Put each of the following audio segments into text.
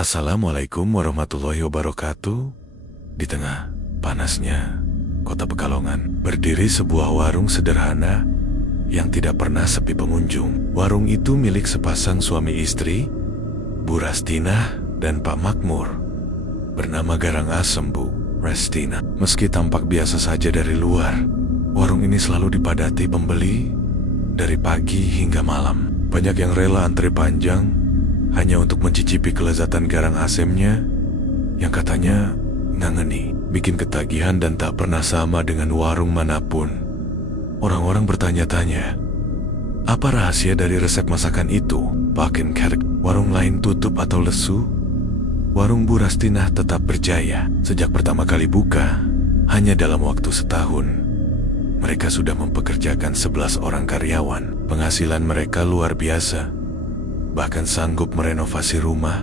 Assalamualaikum warahmatullahi wabarakatuh. Di tengah panasnya kota Pekalongan berdiri sebuah warung sederhana yang tidak pernah sepi pengunjung. Warung itu milik sepasang suami istri, Bu Rastina dan Pak Makmur. Bernama Garang Asem, Bu Rastina. Meski tampak biasa saja dari luar, warung ini selalu dipadati pembeli dari pagi hingga malam. Banyak yang rela antri panjang hanya untuk mencicipi kelezatan garang asemnya yang katanya ngangeni, bikin ketagihan dan tak pernah sama dengan warung manapun. Orang-orang bertanya-tanya, apa rahasia dari resep masakan itu? Bahkan warung lain tutup atau lesu, warung Bu Rastina tetap berjaya. Sejak pertama kali buka, hanya dalam waktu setahun, mereka sudah mempekerjakan 11 orang karyawan. Penghasilan mereka luar biasa, bahkan sanggup merenovasi rumah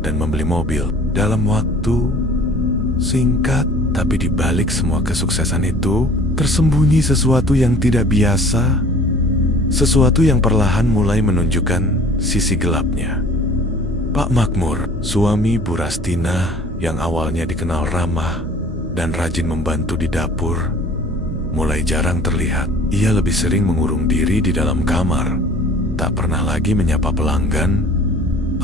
dan membeli mobil dalam waktu singkat. Tapi di balik semua kesuksesan itu, tersembunyi sesuatu yang tidak biasa, sesuatu yang perlahan mulai menunjukkan sisi gelapnya. Pak Makmur, suami Bu Rastina yang awalnya dikenal ramah dan rajin membantu di dapur, mulai jarang terlihat. Ia lebih sering mengurung diri di dalam kamar, tak pernah lagi menyapa pelanggan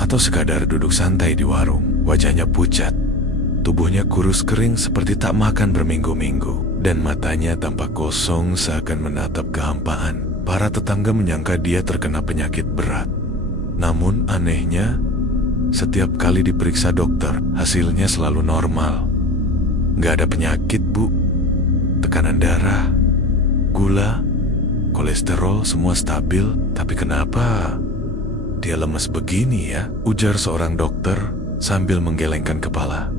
atau sekadar duduk santai di warung. Wajahnya pucat, tubuhnya kurus kering seperti tak makan berminggu-minggu, dan matanya tampak kosong seakan menatap kehampaan. Para tetangga menyangka dia terkena penyakit berat. Namun anehnya, setiap kali diperiksa dokter, hasilnya selalu normal. Gak ada penyakit, Bu. Tekanan darah, gula, kolesterol semua stabil. Tapi kenapa dia lemes begini ya? Ujar seorang dokter sambil menggelengkan kepala.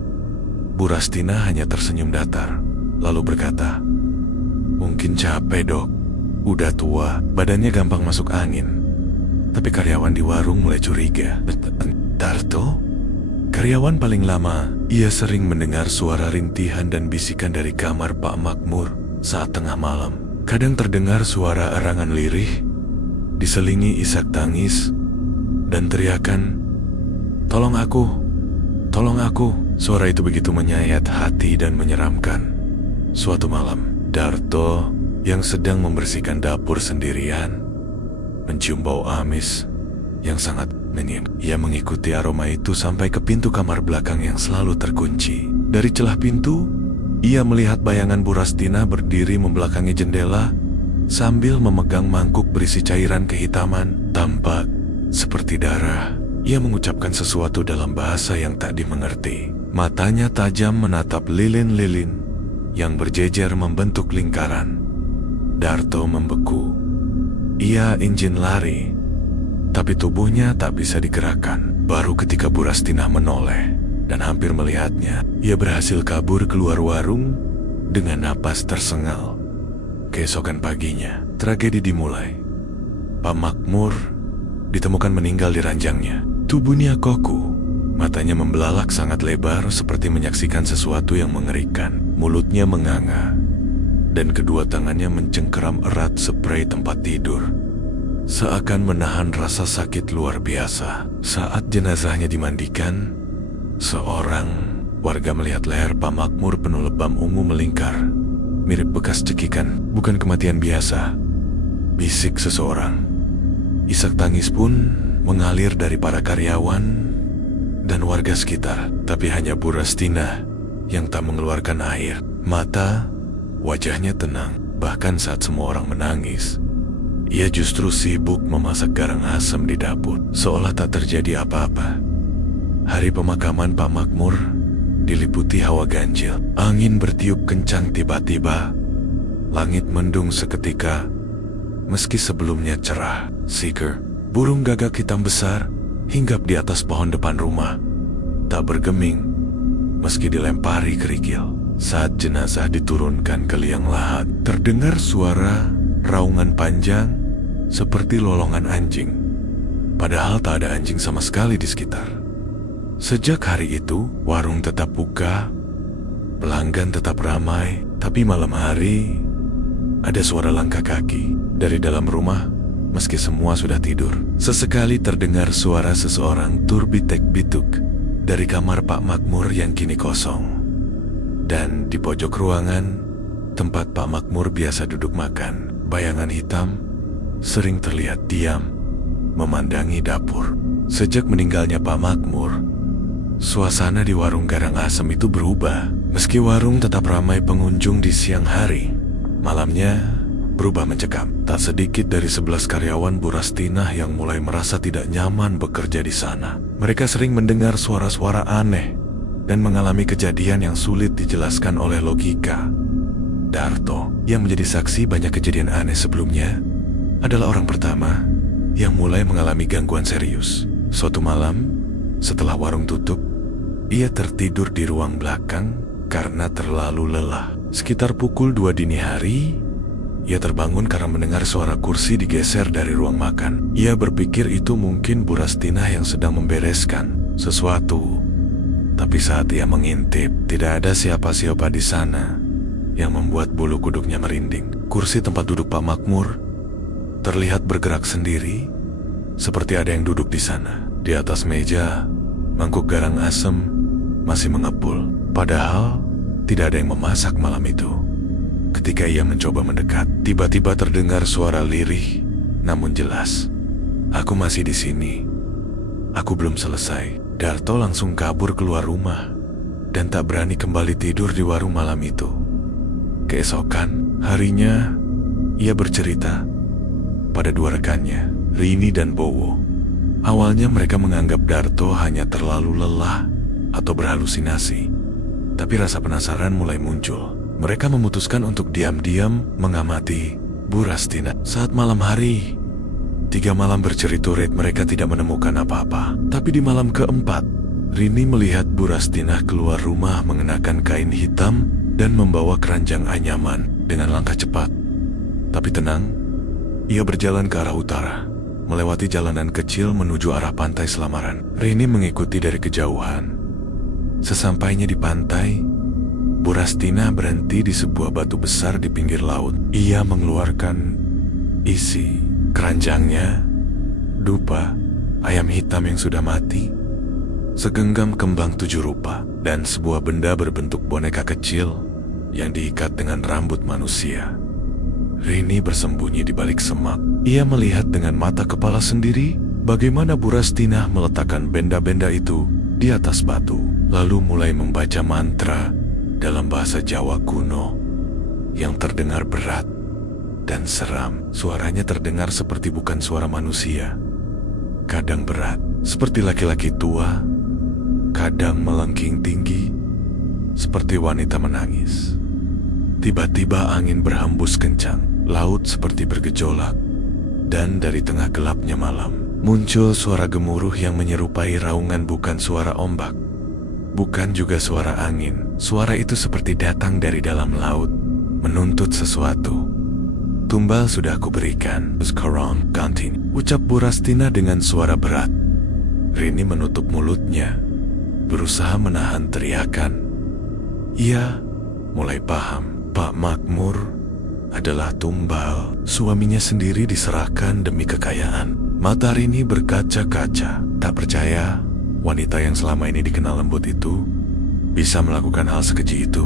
Bu Rastina hanya tersenyum datar, lalu berkata, mungkin capek, Dok. Udah tua, badannya gampang masuk angin. Tapi karyawan di warung mulai curiga. Darto? Karyawan paling lama. Ia sering mendengar suara rintihan dan bisikan dari kamar Pak Makmur saat tengah malam. Kadang terdengar suara erangan lirih, diselingi isak tangis, dan teriakan, "Tolong aku, tolong aku." Suara itu begitu menyayat hati dan menyeramkan. Suatu malam, Darto yang sedang membersihkan dapur sendirian mencium bau amis yang sangat menyengat. Ia mengikuti aroma itu sampai ke pintu kamar belakang yang selalu terkunci. Dari celah pintu, ia melihat bayangan Bu Rastina berdiri membelakangi jendela sambil memegang mangkuk berisi cairan kehitaman. Tampak seperti darah. Ia mengucapkan sesuatu dalam bahasa yang tak dimengerti. Matanya tajam menatap lilin-lilin yang berjejer membentuk lingkaran. Darto membeku. Ia ingin lari, tapi tubuhnya tak bisa digerakkan. Baru ketika Bu Rastina menoleh dan hampir melihatnya, ia berhasil kabur keluar warung dengan napas tersengal. Keesokan paginya, tragedi dimulai. Pak Makmur ditemukan meninggal di ranjangnya. Tubuhnya kaku, matanya membelalak sangat lebar seperti menyaksikan sesuatu yang mengerikan. Mulutnya menganga, dan kedua tangannya mencengkeram erat spray tempat tidur, seakan menahan rasa sakit luar biasa. Saat jenazahnya dimandikan, seorang warga melihat leher Pak Makmur penuh lebam ungu melingkar, mirip bekas cekikan. Bukan kematian biasa, bisik seseorang. Isak tangis pun mengalir dari para karyawan dan warga sekitar. Tapi hanya Bu Rastina yang tak mengeluarkan air mata. Wajahnya tenang, bahkan saat semua orang menangis. Ia justru sibuk memasak garang asem di dapur, seolah tak terjadi apa-apa. Hari pemakaman Pak Makmur diliputi hawa ganjil. Angin bertiup kencang tiba-tiba. Langit mendung seketika, meski sebelumnya cerah. Seeker, burung gagak hitam besar, hinggap di atas pohon depan rumah. Tak bergeming, meski dilempari kerikil. Saat jenazah diturunkan ke liang lahat, terdengar suara raungan panjang seperti lolongan anjing. Padahal tak ada anjing sama sekali di sekitar. Sejak hari itu, warung tetap buka, pelanggan tetap ramai. Tapi malam hari, ada suara langkah kaki dari dalam rumah. Meski semua sudah tidur, sesekali terdengar suara seseorang turbitek bituk dari kamar Pak Makmur yang kini kosong. Dan di pojok ruangan, tempat Pak Makmur biasa duduk makan, bayangan hitam sering terlihat diam memandangi dapur. Sejak meninggalnya Pak Makmur, suasana di warung Garang Asem itu berubah. Meski warung tetap ramai pengunjung di siang hari, malamnya berubah mencekam. Tak sedikit dari 11 karyawan Bu Rastinah yang mulai merasa tidak nyaman bekerja di sana. Mereka sering mendengar suara-suara aneh dan mengalami kejadian yang sulit dijelaskan oleh logika. Darto, yang menjadi saksi banyak kejadian aneh sebelumnya, adalah orang pertama yang mulai mengalami gangguan serius. Suatu malam, setelah warung tutup, ia tertidur di ruang belakang karena terlalu lelah. Sekitar pukul 2 dini hari, ia terbangun karena mendengar suara kursi digeser dari ruang makan. Ia berpikir itu mungkin Bu Rastinah yang sedang membereskan sesuatu. Tapi saat ia mengintip, tidak ada siapa-siapa di sana, yang membuat bulu kuduknya merinding. Kursi tempat duduk Pak Makmur terlihat bergerak sendiri, seperti ada yang duduk di sana. Di atas meja, mangkuk Garang Asem masih mengepul, padahal tidak ada yang memasak malam itu. Ketika ia mencoba mendekat, tiba-tiba terdengar suara lirih, namun jelas. "Aku masih di sini. Aku belum selesai." Darto langsung kabur keluar rumah dan tak berani kembali tidur di warung malam itu. Keesokan harinya, ia bercerita pada dua rekannya, Rini dan Bowo. Awalnya mereka menganggap Darto hanya terlalu lelah atau berhalusinasi, tapi rasa penasaran mulai muncul. Mereka memutuskan untuk diam-diam mengamati Bu Rastinah. Saat malam hari, 3 malam bercerit-turit mereka tidak menemukan apa-apa. Tapi di malam keempat, Rini melihat Bu Rastinah keluar rumah mengenakan kain hitam dan membawa keranjang anyaman dengan langkah cepat. Tapi tenang, ia berjalan ke arah utara, melewati jalanan kecil menuju arah pantai Selamaran. Rini mengikuti dari kejauhan. Sesampainya di pantai, Bu Rastinah berhenti di sebuah batu besar di pinggir laut. Ia mengeluarkan isi keranjangnya, dupa, ayam hitam yang sudah mati, segenggam kembang 7 rupa, dan sebuah benda berbentuk boneka kecil yang diikat dengan rambut manusia. Rini bersembunyi di balik semak. Ia melihat dengan mata kepala sendiri bagaimana Bu Rastinah meletakkan benda-benda itu di atas batu, lalu mulai membaca mantra dalam bahasa Jawa kuno yang terdengar berat dan seram. Suaranya terdengar seperti bukan suara manusia. Kadang berat, seperti laki-laki tua, kadang melengking tinggi, seperti wanita menangis. Tiba-tiba angin berhembus kencang, laut seperti bergejolak, dan dari tengah gelapnya malam, muncul suara gemuruh yang menyerupai raungan. Bukan suara ombak, bukan juga suara angin. Suara itu seperti datang dari dalam laut, menuntut sesuatu. "Tumbal sudah aku berikan, sekarang ganti," ucap Bu Rastinah dengan suara berat. Rini menutup mulutnya, berusaha menahan teriakan. Ia mulai paham, Pak Makmur adalah tumbal. Suaminya sendiri diserahkan demi kekayaan. Mata Rini berkaca-kaca, tak percaya wanita yang selama ini dikenal lembut itu bisa melakukan hal sekeji itu.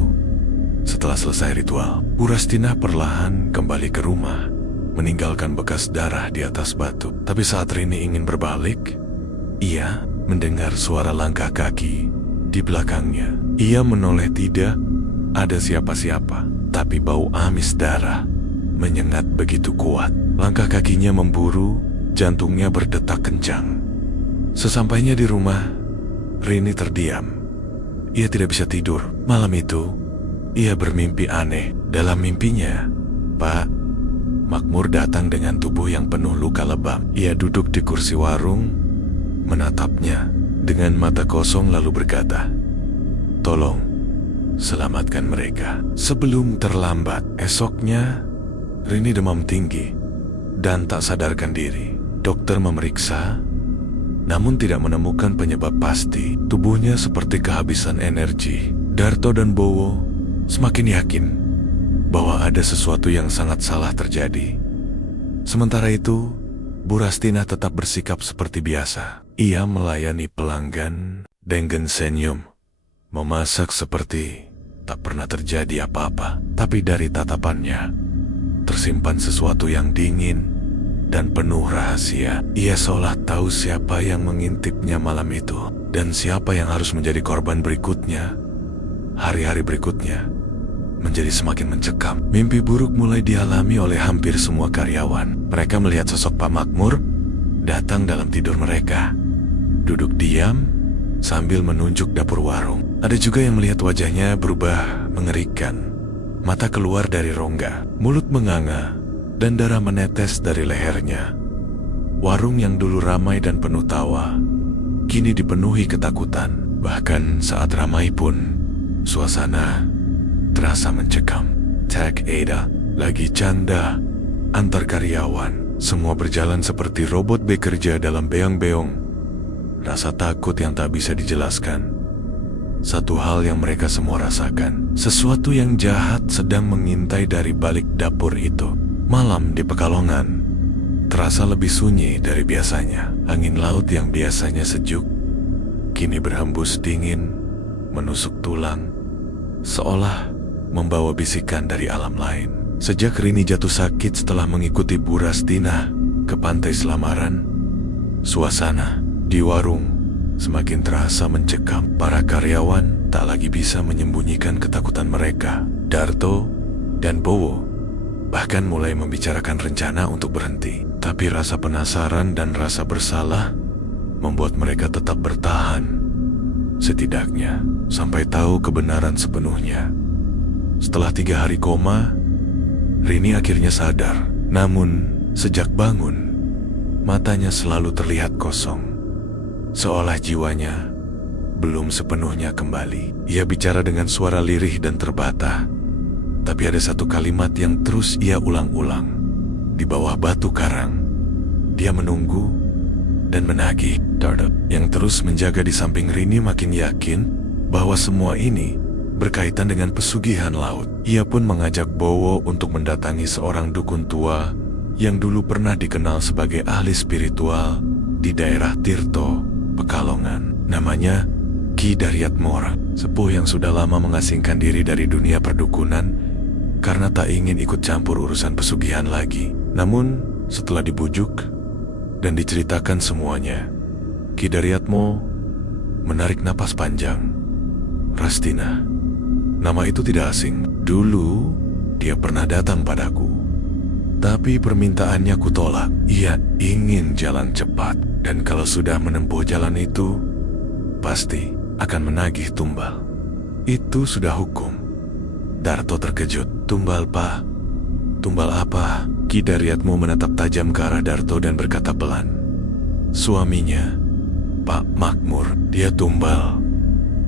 Setelah selesai ritual, Bu Rastinah perlahan kembali ke rumah, meninggalkan bekas darah di atas batu. Tapi saat Rini ingin berbalik, ia mendengar suara langkah kaki di belakangnya. Ia menoleh, tidak ada siapa-siapa, tapi bau amis darah menyengat begitu kuat. Langkah kakinya memburu, jantungnya berdetak kencang. Sesampainya di rumah, Rini terdiam. Ia tidak bisa tidur. Malam itu, ia bermimpi aneh. Dalam mimpinya, Pak Makmur datang dengan tubuh yang penuh luka lebam. Ia duduk di kursi warung, menatapnya dengan mata kosong lalu berkata, "Tolong, selamatkan mereka sebelum terlambat." Esoknya, Rini demam tinggi dan tak sadarkan diri. Dokter memeriksa, namun tidak menemukan penyebab pasti. Tubuhnya seperti kehabisan energi. Darto dan Bowo semakin yakin bahwa ada sesuatu yang sangat salah terjadi. Sementara itu, Bu Rastinah tetap bersikap seperti biasa. Ia melayani pelanggan Denggen senyum, memasak seperti tak pernah terjadi apa-apa. Tapi dari tatapannya, tersimpan sesuatu yang dingin dan penuh rahasia. Ia seolah tahu siapa yang mengintipnya malam itu, dan siapa yang harus menjadi korban berikutnya. Hari-hari berikutnya menjadi semakin mencekam. Mimpi buruk mulai dialami oleh hampir semua karyawan. Mereka melihat sosok Pak Makmur datang dalam tidur mereka, duduk diam sambil menunjuk dapur warung. Ada juga yang melihat wajahnya berubah mengerikan. Mata keluar dari rongga, mulut menganga, dan darah menetes dari lehernya. Warung yang dulu ramai dan penuh tawa, kini dipenuhi ketakutan. Bahkan saat ramai pun, suasana terasa mencekam. Tak ada lagi canda antar karyawan. Semua berjalan seperti robot bekerja dalam beong-beong. Rasa takut yang tak bisa dijelaskan. Satu hal yang mereka semua rasakan, sesuatu yang jahat sedang mengintai dari balik dapur itu. Malam di Pekalongan terasa lebih sunyi dari biasanya. Angin laut yang biasanya sejuk kini berhembus dingin, menusuk tulang, seolah membawa bisikan dari alam lain. Sejak Rini jatuh sakit setelah mengikuti Bu Rastina ke pantai Selamaran, suasana di warung semakin terasa mencekam. Para karyawan tak lagi bisa menyembunyikan ketakutan mereka. Darto dan Bowo bahkan mulai membicarakan rencana untuk berhenti. Tapi rasa penasaran dan rasa bersalah membuat mereka tetap bertahan. Setidaknya sampai tahu kebenaran sepenuhnya. Setelah 3 hari koma, Rini akhirnya sadar. Namun sejak bangun, matanya selalu terlihat kosong, seolah jiwanya belum sepenuhnya kembali. Ia bicara dengan suara lirih dan terbata, tapi ada satu kalimat yang terus ia ulang-ulang. Di bawah batu karang, dia menunggu dan menagih. Darto yang terus menjaga di samping Rini makin yakin bahwa semua ini berkaitan dengan pesugihan laut. Ia pun mengajak Bowo untuk mendatangi seorang dukun tua yang dulu pernah dikenal sebagai ahli spiritual di daerah Tirto, Pekalongan. Namanya Ki Daryatmor, sepuh yang sudah lama mengasingkan diri dari dunia perdukunan karena tak ingin ikut campur urusan pesugihan lagi. Namun setelah dibujuk dan diceritakan semuanya, Ki Daryatmo menarik napas panjang. Rastina, nama itu tidak asing. Dulu dia pernah datang padaku, tapi permintaannya kutolak. Ia ingin jalan cepat, dan kalau sudah menempuh jalan itu, pasti akan menagih tumbal. Itu sudah hukum. Darto terkejut. Tumbal, Pak? Tumbal apa? Ki Daryatmo menatap tajam ke arah Darto dan berkata pelan. Suaminya, Pak Makmur, dia tumbal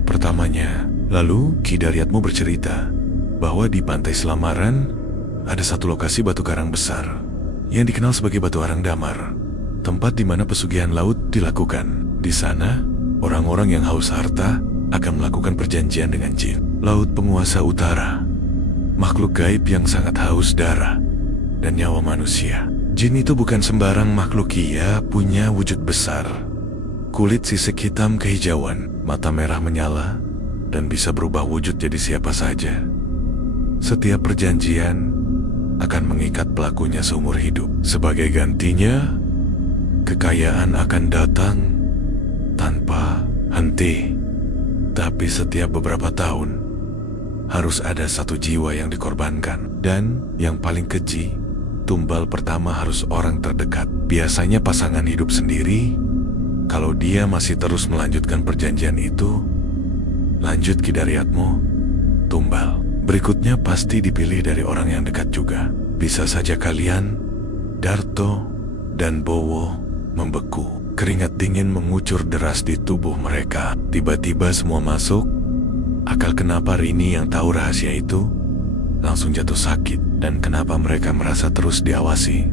pertamanya. Lalu Ki Daryatmo bercerita bahwa di pantai Selamaran ada satu lokasi batu karang besar yang dikenal sebagai Batu Arang Damar, tempat di mana pesugihan laut dilakukan. Di sana, orang-orang yang haus harta akan melakukan perjanjian dengan jin, laut penguasa utara, makhluk gaib yang sangat haus darah dan nyawa manusia. Jin itu bukan sembarang makhluk. Ia punya wujud besar, kulit sisik hitam kehijauan, mata merah menyala, dan bisa berubah wujud jadi siapa saja. Setiap perjanjian akan mengikat pelakunya seumur hidup. Sebagai gantinya, kekayaan akan datang tanpa henti. Tapi setiap beberapa tahun, harus ada satu jiwa yang dikorbankan. Dan yang paling keji, tumbal pertama harus orang terdekat. Biasanya pasangan hidup sendiri. Kalau dia masih terus melanjutkan perjanjian itu, lanjut Ki Daryatmo, tumbal berikutnya pasti dipilih dari orang yang dekat juga. Bisa saja kalian, Darto dan Bowo, membeku. Keringat dingin mengucur deras di tubuh mereka. Tiba-tiba semua masuk akal kenapa Rini yang tahu rahasia itu langsung jatuh sakit, dan kenapa mereka merasa terus diawasi.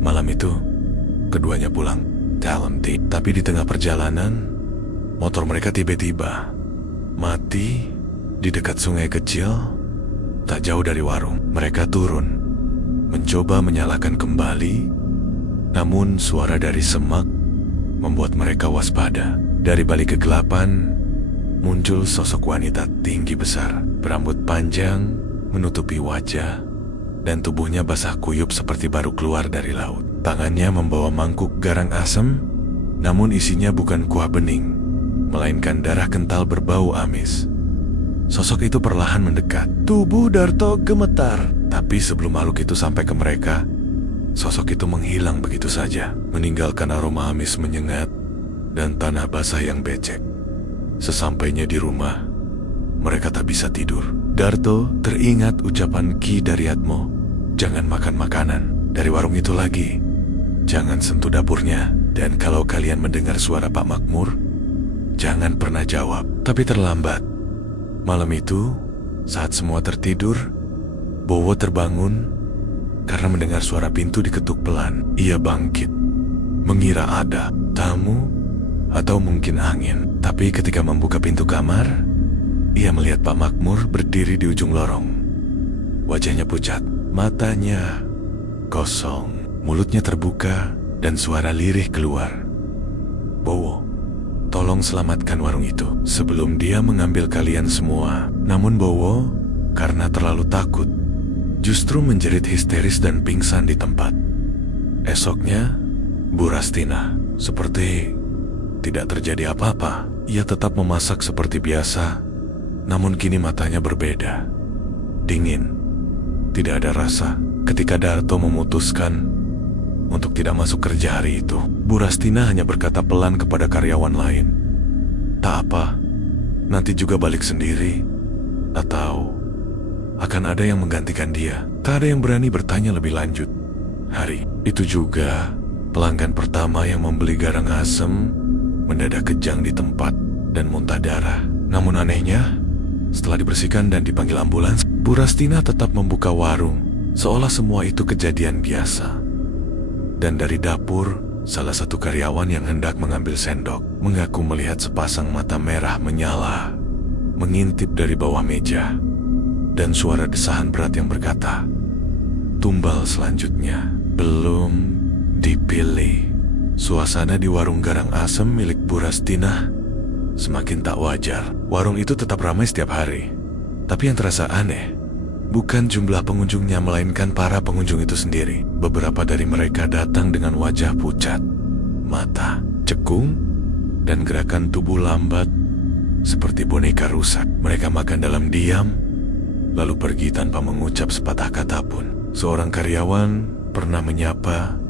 Malam itu, keduanya pulang dalam tea. Tapi di tengah perjalanan, motor mereka tiba-tiba mati di dekat sungai kecil tak jauh dari warung. Mereka turun, mencoba menyalakan kembali, namun suara dari semak membuat mereka waspada. Dari balik kegelapan, muncul sosok wanita tinggi besar, berambut panjang menutupi wajah, dan tubuhnya basah kuyup seperti baru keluar dari laut. Tangannya membawa mangkuk garang asem, namun isinya bukan kuah bening, melainkan darah kental berbau amis. Sosok itu perlahan mendekat. Tubuh Darto gemetar, tapi sebelum makhluk itu sampai ke mereka, sosok itu menghilang begitu saja, meninggalkan aroma amis menyengat dan tanah basah yang becek. Sesampainya di rumah, mereka tak bisa tidur. Darto teringat ucapan Ki Daryatmo, jangan makan makanan dari warung itu lagi, jangan sentuh dapurnya, dan kalau kalian mendengar suara Pak Makmur, jangan pernah jawab. Tapi terlambat. Malam itu, saat semua tertidur, Bowo terbangun karena mendengar suara pintu diketuk pelan. Ia bangkit, mengira ada tamu atau mungkin angin. Tapi ketika membuka pintu kamar, ia melihat Pak Makmur berdiri di ujung lorong. Wajahnya pucat, matanya kosong, mulutnya terbuka, dan suara lirih keluar. Bowo, tolong selamatkan warung itu sebelum dia mengambil kalian semua. Namun Bowo, karena terlalu takut, justru menjerit histeris dan pingsan di tempat. Esoknya, Bu Rastina seperti tidak terjadi apa-apa. Ia tetap memasak seperti biasa, namun kini matanya berbeda. Dingin, tidak ada rasa. Ketika Darto memutuskan untuk tidak masuk kerja hari itu, Bu Rastina hanya berkata pelan kepada karyawan lain, tak apa, nanti juga balik sendiri, atau akan ada yang menggantikan dia. Tak ada yang berani bertanya lebih lanjut. Hari itu juga, pelanggan pertama yang membeli garang asem mendadak kejang di tempat dan muntah darah. Namun anehnya, setelah dibersihkan dan dipanggil ambulans, Bu Rastina tetap membuka warung, seolah semua itu kejadian biasa. Dan dari dapur, salah satu karyawan yang hendak mengambil sendok mengaku melihat sepasang mata merah menyala, mengintip dari bawah meja, dan suara desahan berat yang berkata, tumbal selanjutnya belum dipilih. Suasana di warung garang asem milik Bu Rastina semakin tak wajar. Warung itu tetap ramai setiap hari, tapi yang terasa aneh bukan jumlah pengunjungnya, melainkan para pengunjung itu sendiri. Beberapa dari mereka datang dengan wajah pucat, mata cekung, dan gerakan tubuh lambat seperti boneka rusak. Mereka makan dalam diam, lalu pergi tanpa mengucap sepatah kata pun. Seorang karyawan pernah menyapa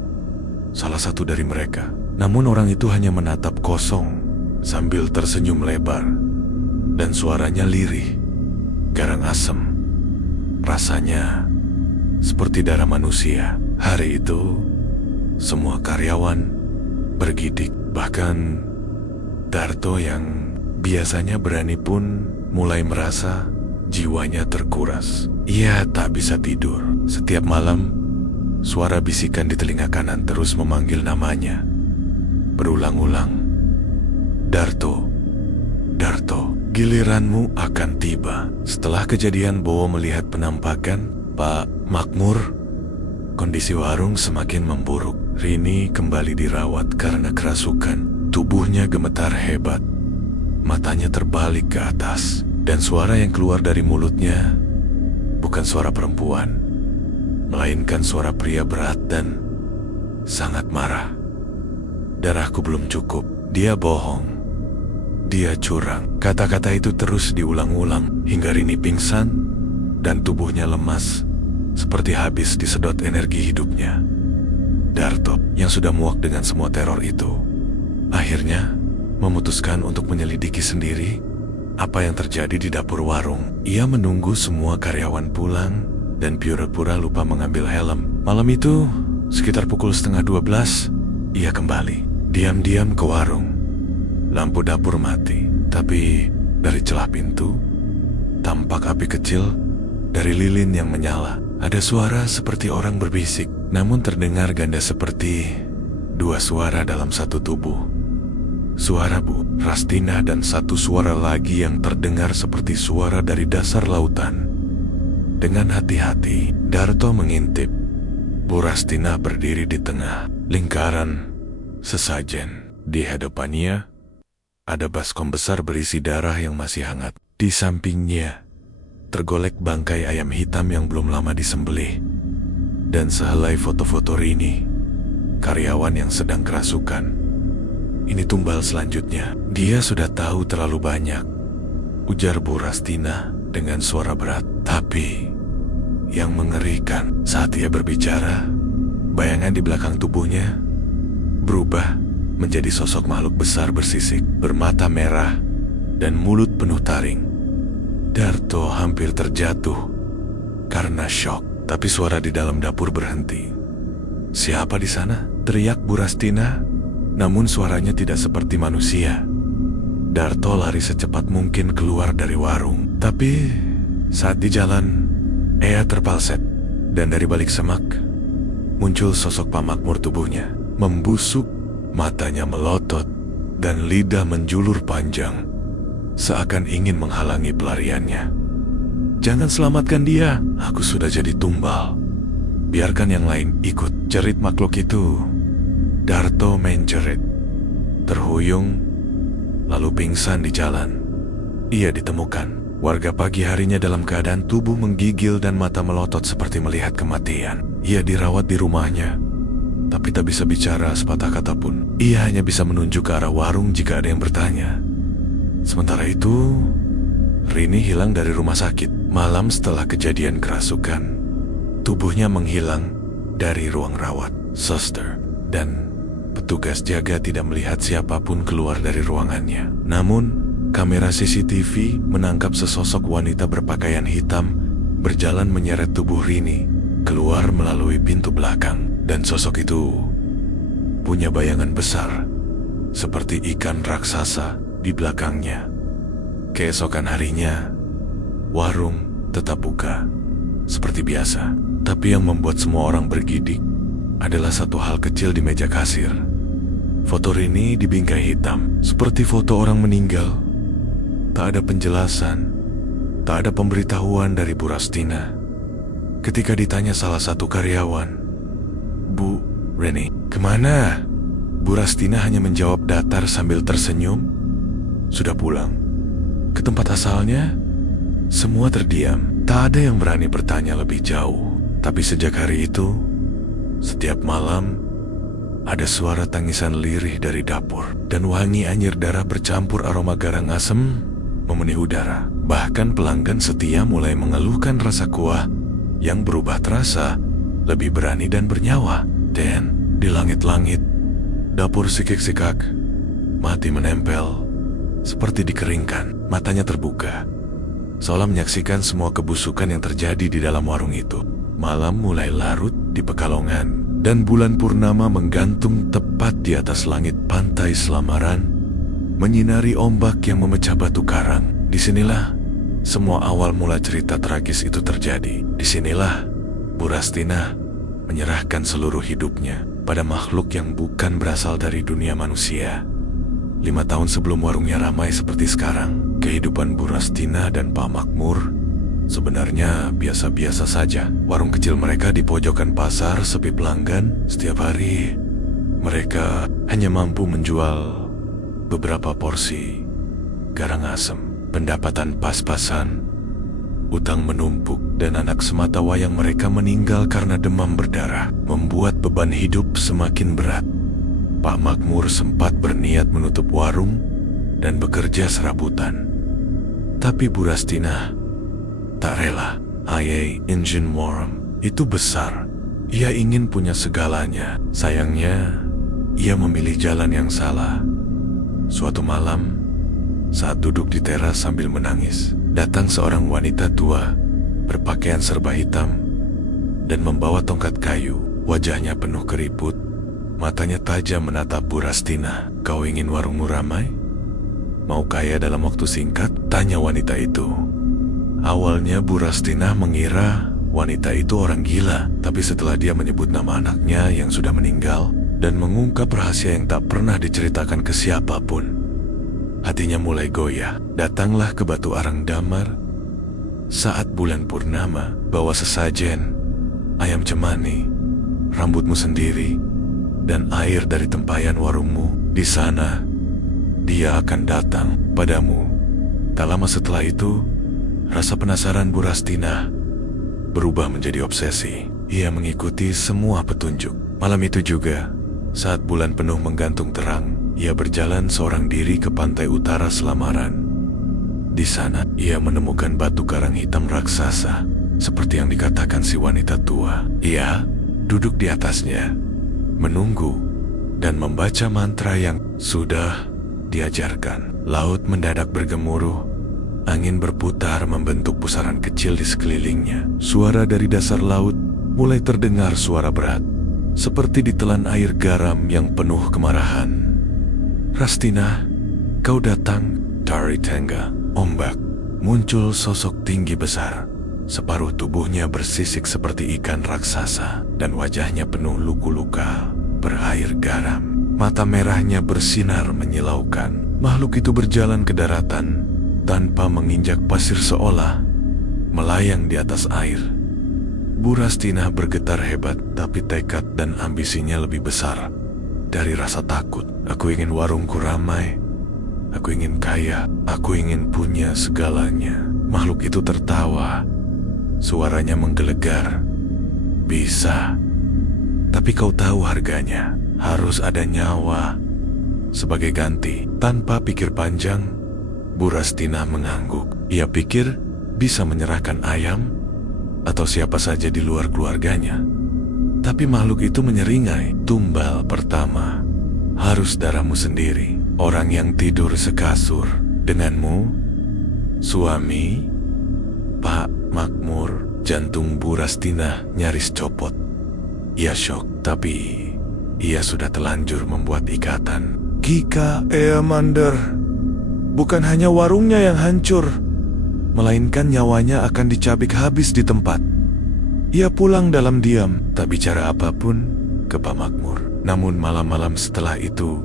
salah satu dari mereka, namun orang itu hanya menatap kosong sambil tersenyum lebar, dan suaranya lirih, garang asem. Rasanya seperti darah manusia. Hari itu, semua karyawan bergidik. Bahkan Darto yang biasanya berani pun mulai merasa jiwanya terkuras. Ia tak bisa tidur. Setiap malam, suara bisikan di telinga kanan terus memanggil namanya, berulang-ulang. Darto, Darto, giliranmu akan tiba. Setelah kejadian, Bowo melihat penampakan Pak Makmur. Kondisi warung semakin memburuk. Rini kembali dirawat karena kerasukan. Tubuhnya gemetar hebat, matanya terbalik ke atas, dan suara yang keluar dari mulutnya bukan suara perempuan, melainkan suara pria berat dan sangat marah. Darahku belum cukup, dia bohong, dia curang. Kata-kata itu terus diulang-ulang hingga Rini pingsan dan tubuhnya lemas seperti habis disedot energi hidupnya. Darto yang sudah muak dengan semua teror itu, akhirnya memutuskan untuk menyelidiki sendiri apa yang terjadi di dapur warung. Ia menunggu semua karyawan pulang dan pura-pura lupa mengambil helm. Malam itu, sekitar pukul 11:30, ia kembali diam-diam ke warung. Lampu dapur mati, tapi dari celah pintu tampak api kecil dari lilin yang menyala. Ada suara seperti orang berbisik, namun terdengar ganda seperti dua suara dalam satu tubuh. Suara Bu Rastina dan satu suara lagi yang terdengar seperti suara dari dasar lautan. Dengan hati-hati, Darto mengintip. Bu Rastina berdiri di tengah lingkaran sesajen. Di hadapannya, ada baskom besar berisi darah yang masih hangat. Di sampingnya, tergolek bangkai ayam hitam yang belum lama disembelih. Dan sehelai foto-foto Rini, karyawan yang sedang kerasukan. Ini tumbal selanjutnya. Dia sudah tahu terlalu banyak, ujar Bu Rastina dengan suara berat. Tapi, yang mengerikan saat ia berbicara, bayangan di belakang tubuhnya berubah menjadi sosok makhluk besar bersisik, bermata merah, dan mulut penuh taring. Darto hampir terjatuh karena syok, tapi suara di dalam dapur berhenti. "Siapa di sana?" teriak Bu Rastina, namun suaranya tidak seperti manusia. Darto lari secepat mungkin keluar dari warung, tapi saat di jalan, ia terpalset, dan dari balik semak muncul sosok Pak Makmur. Tubuhnya membusuk, matanya melotot, dan lidah menjulur panjang, seakan ingin menghalangi pelariannya. "Jangan selamatkan dia, aku sudah jadi tumbal. Biarkan yang lain ikut," jerit makhluk itu. Darto menjerit, terhuyung, lalu pingsan di jalan. Ia ditemukan warga pagi harinya dalam keadaan tubuh menggigil dan mata melotot seperti melihat kematian. Ia dirawat di rumahnya, tapi tak bisa bicara sepatah kata pun. Ia hanya bisa menunjuk ke arah warung jika ada yang bertanya. Sementara itu, Rini hilang dari rumah sakit. Malam setelah kejadian kerasukan, tubuhnya menghilang dari ruang rawat. Suster dan petugas jaga tidak melihat siapapun keluar dari ruangannya. Namun, kamera CCTV menangkap sesosok wanita berpakaian hitam berjalan menyeret tubuh Rini keluar melalui pintu belakang. Dan sosok itu punya bayangan besar, seperti ikan raksasa di belakangnya. Keesokan harinya, warung tetap buka seperti biasa. Tapi yang membuat semua orang bergidik adalah satu hal kecil di meja kasir. Foto Rini di bingkai hitam, seperti foto orang meninggal. Tak ada penjelasan, tak ada pemberitahuan dari Bu Rastina. Ketika ditanya salah satu karyawan, "Bu, Rini, kemana?" Bu Rastina hanya menjawab datar sambil tersenyum, "Sudah pulang." Ke tempat asalnya, semua terdiam. Tak ada yang berani bertanya lebih jauh. Tapi sejak hari itu, setiap malam, ada suara tangisan lirih dari dapur, dan wangi anyir darah bercampur aroma garang asem memenuhi udara. Bahkan pelanggan setia mulai mengeluhkan rasa kuah yang berubah terasa lebih berani dan bernyawa. Dan di langit-langit, dapur sikik-sikak mati menempel, seperti dikeringkan. Matanya terbuka, seolah menyaksikan semua kebusukan yang terjadi di dalam warung itu. Malam mulai larut di Pekalongan, dan bulan purnama menggantung tepat di atas langit pantai Selamaran, menyinari ombak yang memecah batu karang. Disinilah semua awal mula cerita tragis itu terjadi. Disinilah Bu Rastina menyerahkan seluruh hidupnya pada makhluk yang bukan berasal dari dunia manusia. 5 tahun sebelum warungnya ramai seperti sekarang, kehidupan Bu Rastina dan Pak Makmur sebenarnya biasa-biasa saja. Warung kecil mereka di pojokan pasar sepi pelanggan. Setiap hari, mereka hanya mampu menjual beberapa porsi garang asem. Pendapatan pas-pasan, utang menumpuk, dan anak sematawayang mereka meninggal karena demam berdarah, membuat beban hidup semakin berat. Pak Makmur sempat berniat menutup warung dan bekerja serabutan. Tapi Bu Rastina tak rela. Ayah Engine Worm itu besar. Ia ingin punya segalanya. Sayangnya, ia memilih jalan yang salah. Suatu malam, saat duduk di teras sambil menangis, datang seorang wanita tua berpakaian serba hitam dan membawa tongkat kayu. Wajahnya penuh keriput, matanya tajam menatap Bu Rastina. "Kau ingin warungmu ramai? Mau kaya dalam waktu singkat?" tanya wanita itu. Awalnya Bu Rastina mengira wanita itu orang gila, tapi setelah dia menyebut nama anaknya yang sudah meninggal dan mengungkap rahasia yang tak pernah diceritakan ke siapapun, hatinya mulai goyah. Datanglah ke Batu Arang Damar saat bulan purnama, bawa sesajen, ayam cemani, rambutmu sendiri, dan air dari tempayan warungmu. Di sana, dia akan datang padamu. Tak lama setelah itu, rasa penasaran Bu Rastina berubah menjadi obsesi. Ia mengikuti semua petunjuk. Malam itu juga, saat bulan penuh menggantung terang, ia berjalan seorang diri ke pantai utara Selamaran. Di sana, ia menemukan batu karang hitam raksasa, seperti yang dikatakan si wanita tua. Ia duduk di atasnya, menunggu, dan membaca mantra yang sudah diajarkan. Laut mendadak bergemuruh, angin berputar membentuk pusaran kecil di sekelilingnya. Suara dari dasar laut mulai terdengar suara berat, seperti ditelan air garam yang penuh kemarahan. Rastina, kau datang. Dari tengah ombak muncul sosok tinggi besar. Separuh tubuhnya bersisik seperti ikan raksasa, dan wajahnya penuh luka-luka berair garam. Mata merahnya bersinar menyilaukan. Makhluk itu berjalan ke daratan tanpa menginjak pasir, seolah melayang di atas air. Bu Rastina bergetar hebat, tapi tekad dan ambisinya lebih besar dari rasa takut. Aku ingin warungku ramai, aku ingin kaya, aku ingin punya segalanya. Makhluk itu tertawa, suaranya menggelegar. Bisa, tapi kau tahu harganya. Harus ada nyawa sebagai ganti. Tanpa pikir panjang, Bu Rastina mengangguk. Ia pikir bisa menyerahkan ayam atau siapa saja di luar keluarganya. Tapi makhluk itu menyeringai. Tumbal pertama harus darahmu sendiri. Orang yang tidur sekasur denganmu, suami Pak Makmur. Jantung Bu Rastina nyaris copot. Ia syok, tapi ia sudah telanjur membuat ikatan. Kika Eamander, bukan hanya warungnya yang hancur, melainkan nyawanya akan dicabik habis di tempat. Ia pulang dalam diam, tak bicara apapun ke Pak Makmur. Namun malam-malam setelah itu,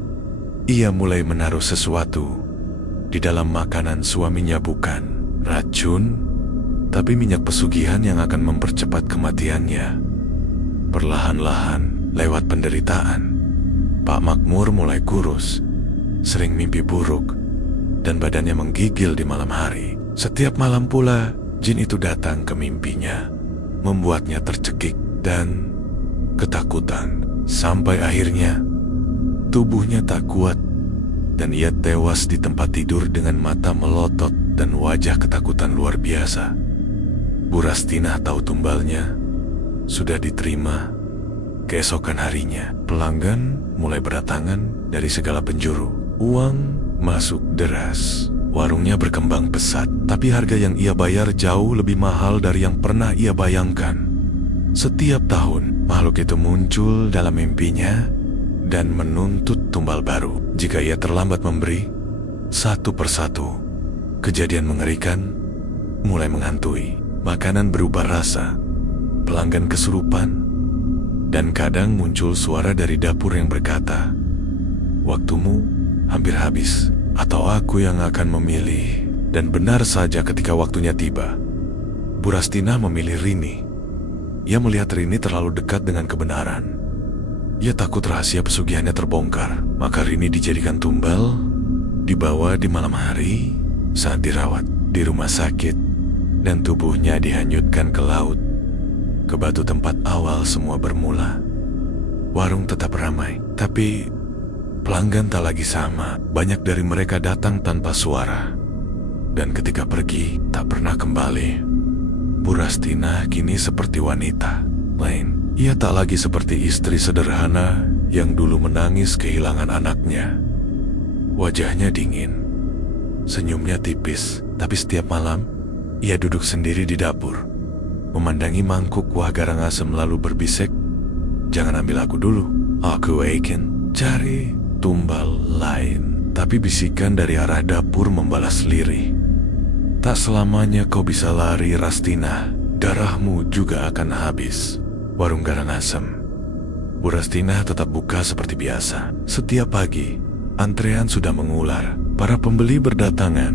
ia mulai menaruh sesuatu di dalam makanan suaminya. Bukan racun, tapi minyak pesugihan yang akan mempercepat kematiannya. Perlahan-lahan, lewat penderitaan, Pak Makmur mulai kurus, sering mimpi buruk, dan badannya menggigil di malam hari. Setiap malam pula, jin itu datang ke mimpinya, membuatnya tercekik dan ketakutan. Sampai akhirnya, tubuhnya tak kuat, dan ia tewas di tempat tidur dengan mata melotot dan wajah ketakutan luar biasa. Bu Rastina tahu tumbalnya sudah diterima. Keesokan harinya, pelanggan mulai berdatangan dari segala penjuru. Uang masuk deras. Warungnya berkembang pesat, tapi harga yang ia bayar jauh lebih mahal dari yang pernah ia bayangkan. Setiap tahun, makhluk itu muncul dalam mimpinya dan menuntut tumbal baru. Jika ia terlambat memberi, satu persatu, kejadian mengerikan mulai menghantui. Makanan berubah rasa, pelanggan kesurupan, dan kadang muncul suara dari dapur yang berkata, "Waktumu hampir habis, atau aku yang akan memilih." Dan benar saja ketika waktunya tiba, Bu Rastina memilih Rini. Ia melihat Rini terlalu dekat dengan kebenaran. Ia takut rahasia pesugihannya terbongkar, maka Rini dijadikan tumbal, dibawa di malam hari saat dirawat di rumah sakit, dan tubuhnya dihanyutkan ke laut, ke batu tempat awal semua bermula. Warung tetap ramai, tapi pelanggan tak lagi sama. Banyak dari mereka datang tanpa suara, dan ketika pergi tak pernah kembali. Bu Rastina kini seperti wanita lain. Ia tak lagi seperti istri sederhana yang dulu menangis kehilangan anaknya. Wajahnya dingin, senyumnya tipis, tapi setiap malam ia duduk sendiri di dapur, memandangi mangkuk kuah garang asem lalu berbisik, "Jangan ambil aku dulu, aku akan cari tumbal lain." Tapi bisikan dari arah dapur membalas lirih, "Tak selamanya kau bisa lari, Rastina. Darahmu juga akan habis." Warung garang asem Bu Rastina tetap buka seperti biasa. Setiap pagi, antrean sudah mengular. Para pembeli berdatangan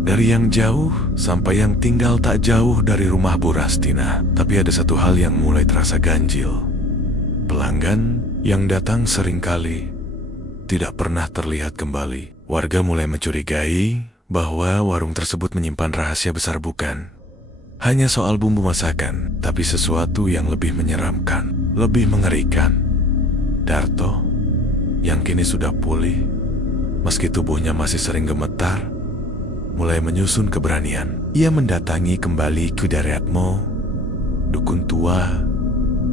dari yang jauh sampai yang tinggal tak jauh dari rumah Bu Rastina. Tapi ada satu hal yang mulai terasa ganjil. Pelanggan yang datang seringkali tidak pernah terlihat kembali. Warga mulai mencurigai bahwa warung tersebut menyimpan rahasia besar, bukan hanya soal bumbu masakan, tapi sesuatu yang lebih menyeramkan, lebih mengerikan. Darto, yang kini sudah pulih, meski tubuhnya masih sering gemetar, mulai menyusun keberanian. Ia mendatangi kembali Kudaryatmo, dukun tua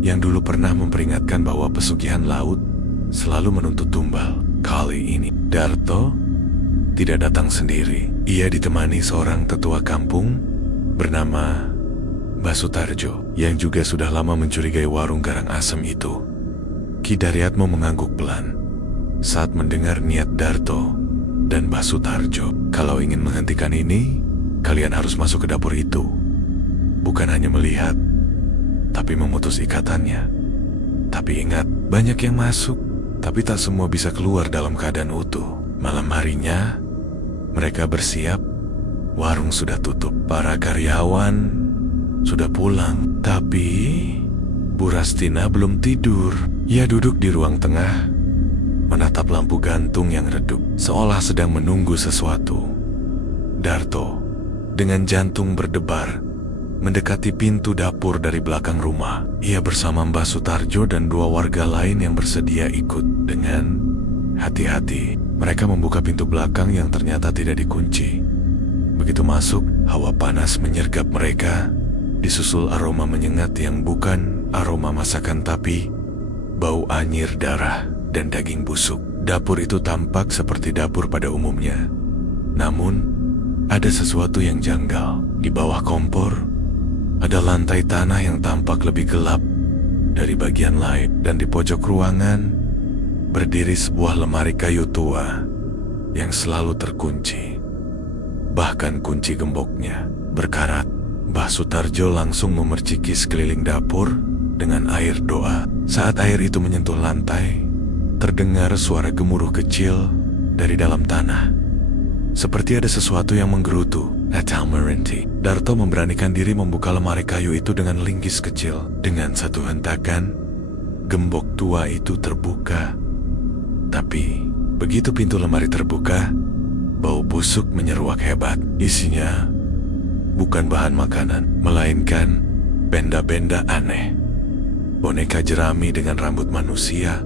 yang dulu pernah memperingatkan bahwa pesugihan laut selalu menuntut tumbal. Kali ini, Darto tidak datang sendiri. Ia ditemani seorang tetua kampung bernama Mbah Sutarjo, yang juga sudah lama mencurigai warung garang asem itu. Ki Daryatmo mengangguk pelan saat mendengar niat Darto dan Mbah Sutarjo. Kalau ingin menghentikan ini, kalian harus masuk ke dapur itu. Bukan hanya melihat, tapi memutus ikatannya. Tapi ingat, banyak yang masuk, tapi tak semua bisa keluar dalam keadaan utuh. Malam harinya, mereka bersiap. Warung sudah tutup, para karyawan sudah pulang. Tapi Bu Rastina belum tidur. Ia duduk di ruang tengah, menatap lampu gantung yang redup, seolah sedang menunggu sesuatu. Darto, dengan jantung berdebar, mendekati pintu dapur dari belakang rumah. Ia bersama Mbah Sutarjo dan dua warga lain yang bersedia ikut. Dengan hati-hati, mereka membuka pintu belakang yang ternyata tidak dikunci. Begitu masuk, hawa panas menyergap mereka, disusul aroma menyengat yang bukan aroma masakan tapi bau anyir darah dan daging busuk. Dapur itu tampak seperti dapur pada umumnya. Namun, ada sesuatu yang janggal. Di bawah kompor, ada lantai tanah yang tampak lebih gelap dari bagian lain, dan di pojok ruangan berdiri sebuah lemari kayu tua yang selalu terkunci. Bahkan kunci gemboknya berkarat. Mbah Sutarjo langsung memerciki sekeliling dapur dengan air doa. Saat air itu menyentuh lantai, terdengar suara gemuruh kecil dari dalam tanah. Seperti ada sesuatu yang menggerutu. Natal merintih. Darto memberanikan diri membuka lemari kayu itu dengan linggis kecil. Dengan satu hentakan, gembok tua itu terbuka. Tapi, begitu pintu lemari terbuka, bau busuk menyeruak hebat. Isinya bukan bahan makanan, melainkan benda-benda aneh. Boneka jerami dengan rambut manusia,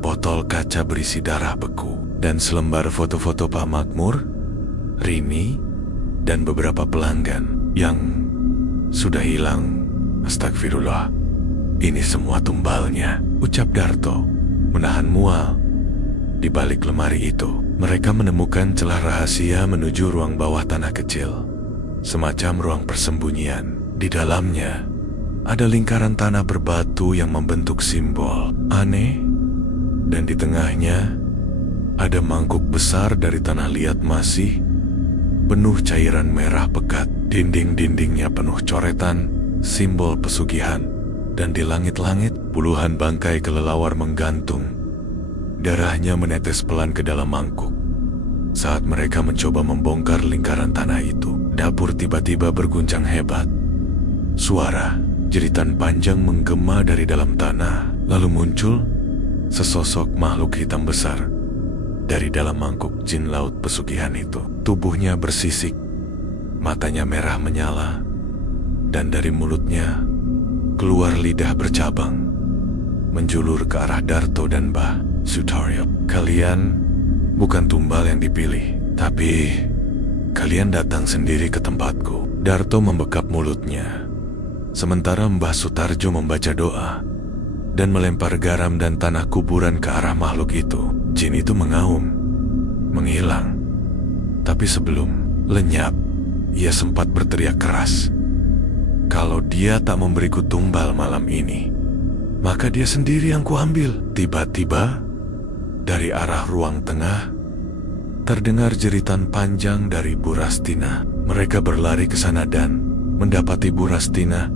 botol kaca berisi darah beku, dan selembar foto-foto Pak Makmur, Rini, dan beberapa pelanggan yang sudah hilang. Astagfirullah, ini semua tumbalnya, ucap Darto, menahan mual. Di balik lemari itu, mereka menemukan celah rahasia menuju ruang bawah tanah kecil, semacam ruang persembunyian. Di dalamnya, ada lingkaran tanah berbatu yang membentuk simbol aneh, dan di tengahnya ada mangkuk besar dari tanah liat masih penuh cairan merah pekat. Dinding-dindingnya penuh coretan simbol pesugihan, dan di langit-langit puluhan bangkai kelelawar menggantung. Darahnya menetes pelan ke dalam mangkuk. Saat mereka mencoba membongkar lingkaran tanah itu, dapur tiba-tiba berguncang hebat. Suara jeritan panjang menggema dari dalam tanah, lalu muncul sesosok makhluk hitam besar dari dalam mangkuk jin laut pesugihan itu. Tubuhnya bersisik, matanya merah menyala, dan dari mulutnya keluar lidah bercabang, menjulur ke arah Darto dan Mbah Sutarjo. Kalian bukan tumbal yang dipilih, tapi kalian datang sendiri ke tempatku. Darto membekap mulutnya, sementara Mbah Sutarjo membaca doa dan melempar garam dan tanah kuburan ke arah makhluk itu. Jin itu mengaum, menghilang. Tapi sebelum lenyap, ia sempat berteriak keras. Kalau dia tak memberiku tumbal malam ini, maka dia sendiri yang kuambil. Tiba-tiba, dari arah ruang tengah, terdengar jeritan panjang dari Bu Rastina. Mereka berlari ke sana dan mendapati Bu Rastina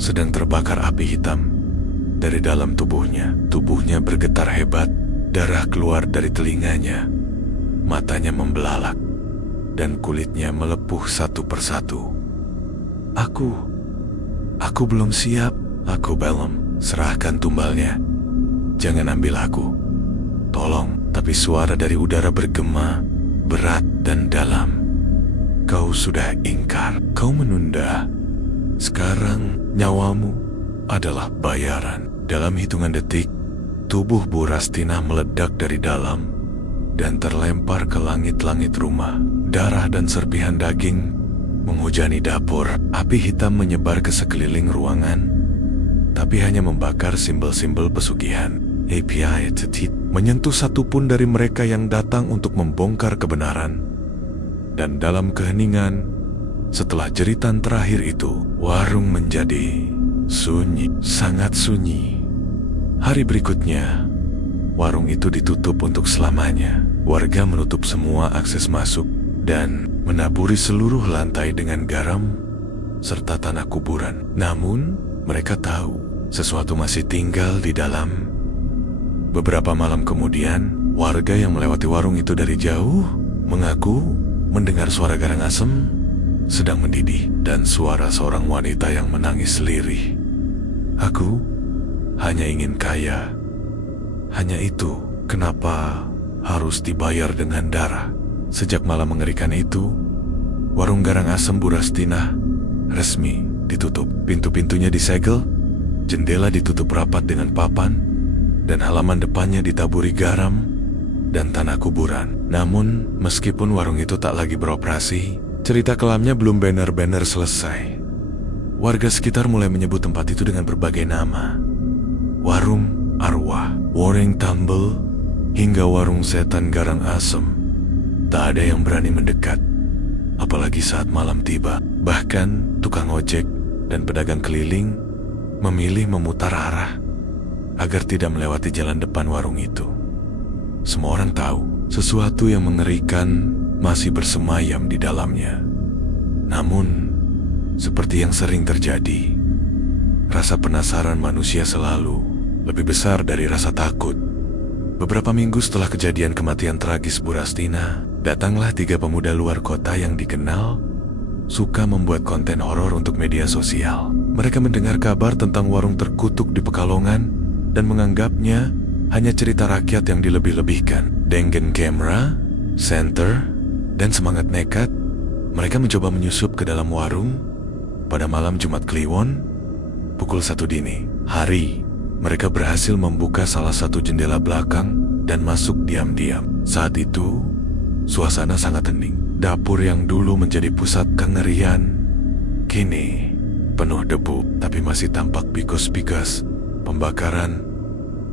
sedang terbakar api hitam dari dalam tubuhnya. Tubuhnya bergetar hebat, darah keluar dari telinganya, matanya membelalak, dan kulitnya melepuh satu persatu. Aku belum siap. Aku belum. Serahkan tumbalnya. Jangan ambil aku. tolong. Tapi suara dari udara bergema, berat dan dalam. Kau sudah ingkar, kau menunda. Sekarang nyawamu adalah bayaran. Dalam hitungan detik, tubuh Bu Rastina meledak dari dalam dan terlempar ke langit-langit rumah. Darah dan serpihan daging menghujani dapur. Api hitam menyebar ke sekeliling ruangan, tapi hanya membakar simbol-simbol pesugihan. API Tetit menyentuh satupun dari mereka yang datang untuk membongkar kebenaran. Dan dalam keheningan, setelah jeritan terakhir itu, warung menjadi sunyi, sangat sunyi. Hari berikutnya, warung itu ditutup untuk selamanya. Warga menutup semua akses masuk dan menaburi seluruh lantai dengan garam serta tanah kuburan. Namun, mereka tahu sesuatu masih tinggal di dalam. Beberapa malam kemudian, warga yang melewati warung itu dari jauh mengaku mendengar suara garang asem sedang mendidih dan suara seorang wanita yang menangis lirih. Aku hanya ingin kaya. Hanya itu kenapa harus dibayar dengan darah. Sejak malam mengerikan itu, warung garang asem Bu Rastina resmi ditutup. Pintu-pintunya disegel, jendela ditutup rapat dengan papan, dan halaman depannya ditaburi garam dan tanah kuburan. Namun, meskipun warung itu tak lagi beroperasi, cerita kelamnya belum benar-benar selesai. Warga sekitar mulai menyebut tempat itu dengan berbagai nama. Warung arwah, warung tambel, hingga warung setan garang asem. Tak ada yang berani mendekat, apalagi saat malam tiba. Bahkan tukang ojek dan pedagang keliling memilih memutar arah agar tidak melewati jalan depan warung itu. Semua orang tahu sesuatu yang mengerikan masih bersemayam di dalamnya. Namun, seperti yang sering terjadi, rasa penasaran manusia selalu lebih besar dari rasa takut. Beberapa minggu setelah kejadian kematian tragis Bu Rastina, datanglah 3 pemuda luar kota yang dikenal suka membuat konten horor untuk media sosial. Mereka mendengar kabar tentang warung terkutuk di Pekalongan dan menganggapnya hanya cerita rakyat yang dilebih-lebihkan. Dengan kamera, senter, dan semangat nekat, mereka mencoba menyusup ke dalam warung pada malam Jumat Kliwon pukul 1 dini hari. Mereka berhasil membuka salah satu jendela belakang dan masuk diam-diam. Saat itu, suasana sangat hening. Dapur yang dulu menjadi pusat kengerian kini penuh debu, tapi masih tampak bikus-bikus pembakaran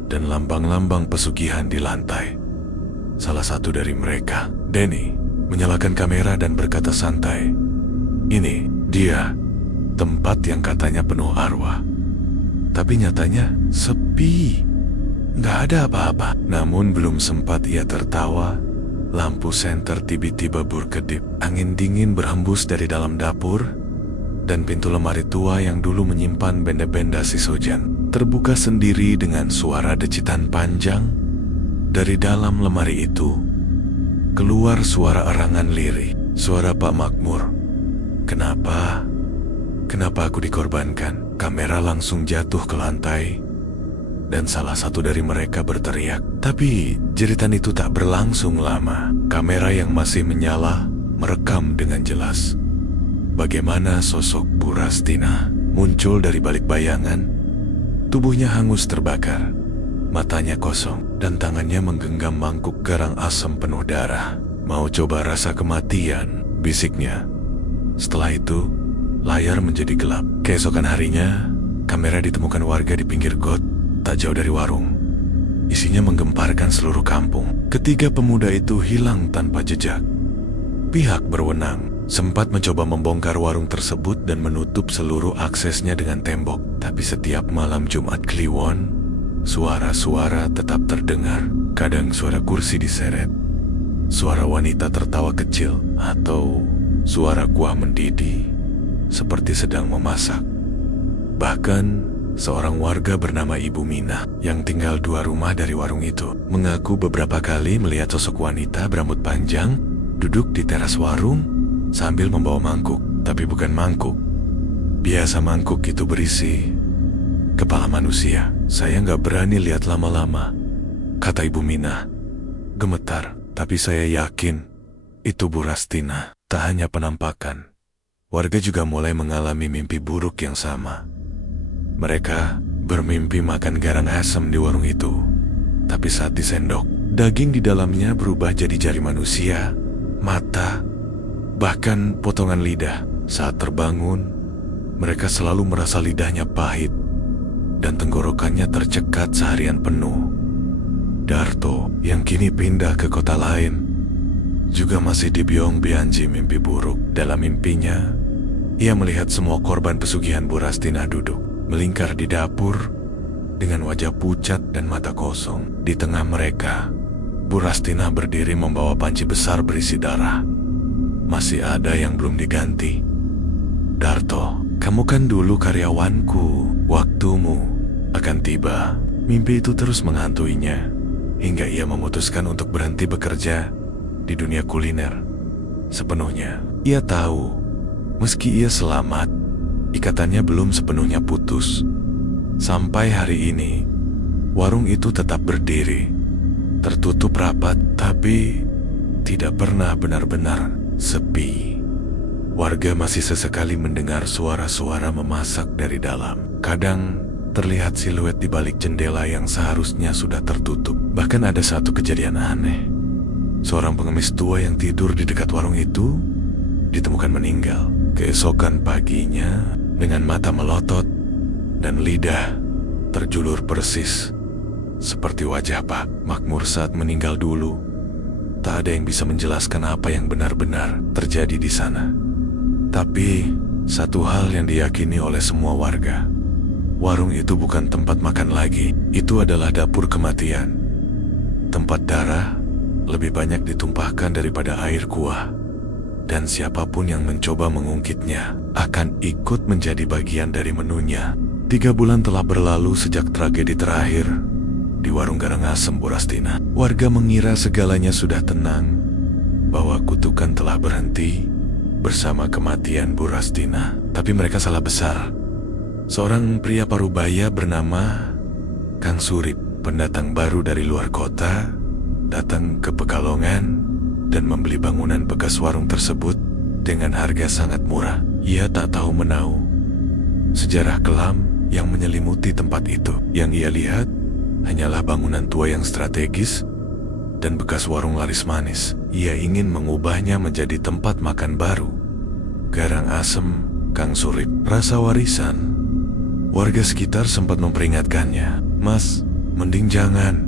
dan lambang-lambang pesugihan di lantai. Salah satu dari mereka, Denny, menyalakan kamera dan berkata santai, "Ini dia tempat yang katanya penuh arwah. Tapi nyatanya sepi, nggak ada apa-apa." Namun belum sempat ia tertawa, lampu senter tiba-tiba berkedip. Angin dingin berhembus dari dalam dapur, dan pintu lemari tua yang dulu menyimpan benda-benda Sisojan terbuka sendiri dengan suara decitan panjang. Dari dalam lemari itu keluar suara erangan lirih, suara Pak Makmur. Kenapa aku dikorbankan?" Kamera langsung jatuh ke lantai, dan salah satu dari mereka berteriak. Tapi jeritan itu tak berlangsung lama. Kamera yang masih menyala merekam dengan jelas bagaimana sosok Bu Rastina muncul dari balik bayangan. Tubuhnya hangus terbakar, matanya kosong, dan tangannya menggenggam mangkuk garang asam penuh darah. "Mau coba rasa kematian?" bisiknya. Setelah itu, layar menjadi gelap. Keesokan harinya, kamera ditemukan warga di pinggir got tak jauh dari warung. Isinya menggemparkan seluruh kampung. Ketiga pemuda itu hilang tanpa jejak. Pihak berwenang sempat mencoba membongkar warung tersebut dan menutup seluruh aksesnya dengan tembok. Tapi setiap malam Jumat Kliwon, suara-suara tetap terdengar. Kadang suara kursi diseret, suara wanita tertawa kecil, atau suara kuah mendidih seperti sedang memasak. Bahkan seorang warga bernama Ibu Minah yang tinggal 2 rumah dari warung itu mengaku beberapa kali melihat sosok wanita berambut panjang duduk di teras warung sambil membawa mangkuk. Tapi bukan mangkuk biasa, mangkuk itu berisi kepala manusia. Saya nggak berani lihat lama-lama kata Ibu Mina. Gemetar, tapi saya yakin itu Bu Rastina. Tak hanya penampakan, warga juga mulai mengalami mimpi buruk yang sama. Mereka bermimpi makan garang asem di warung itu. Tapi saat disendok, daging di dalamnya berubah jadi jari manusia, mata, bahkan potongan lidah. Saat terbangun, mereka selalu merasa lidahnya pahit dan tenggorokannya tercekat seharian penuh. Darto yang kini pindah ke kota lain juga masih dibiong-bianji mimpi buruk. Dalam mimpinya, ia melihat semua korban pesugihan Bu Rastina duduk melingkar di dapur dengan wajah pucat dan mata kosong. Di tengah mereka, Bu Rastina berdiri membawa panci besar berisi darah. Masih ada yang belum diganti. Darto, kamu kan dulu karyawanku. Waktumu akan tiba. Mimpi itu terus menghantuinya hingga ia memutuskan untuk berhenti bekerja di dunia kuliner sepenuhnya. Ia tahu, meski ia selamat, ikatannya belum sepenuhnya putus. Sampai hari ini, warung itu tetap berdiri, tertutup rapat, tapi tidak pernah benar-benar sepi. Warga masih sesekali mendengar suara-suara memasak dari dalam. Kadang terlihat siluet di balik jendela yang seharusnya sudah tertutup. Bahkan ada satu kejadian aneh. Seorang pengemis tua yang tidur di dekat warung itu ditemukan meninggal. Keesokan paginya, dengan mata melotot dan lidah terjulur persis seperti wajah Pak Makmur saat meninggal dulu. Tak ada yang bisa menjelaskan apa yang benar-benar terjadi di sana. Tapi satu hal yang diyakini oleh semua warga, warung itu bukan tempat makan lagi. Itu adalah dapur kematian. Tempat darah lebih banyak ditumpahkan daripada air kuah. Dan siapapun yang mencoba mengungkitnya akan ikut menjadi bagian dari menunya. 3 bulan telah berlalu sejak tragedi terakhir di warung garang asem Bu Rastina. Warga mengira segalanya sudah tenang, bahwa kutukan telah berhenti bersama kematian Bu Rastina. Tapi mereka salah besar. Seorang pria parubaya bernama Kang Surip, pendatang baru dari luar kota, datang ke Pekalongan dan membeli bangunan bekas warung tersebut dengan harga sangat murah. Ia tak tahu menahu sejarah kelam yang menyelimuti tempat itu. Yang ia lihat hanyalah bangunan tua yang strategis dan bekas warung laris manis. Ia ingin mengubahnya menjadi tempat makan baru. Garang asem Kang Surip, rasa warisan. Warga sekitar sempat memperingatkannya, "Mas, mending jangan.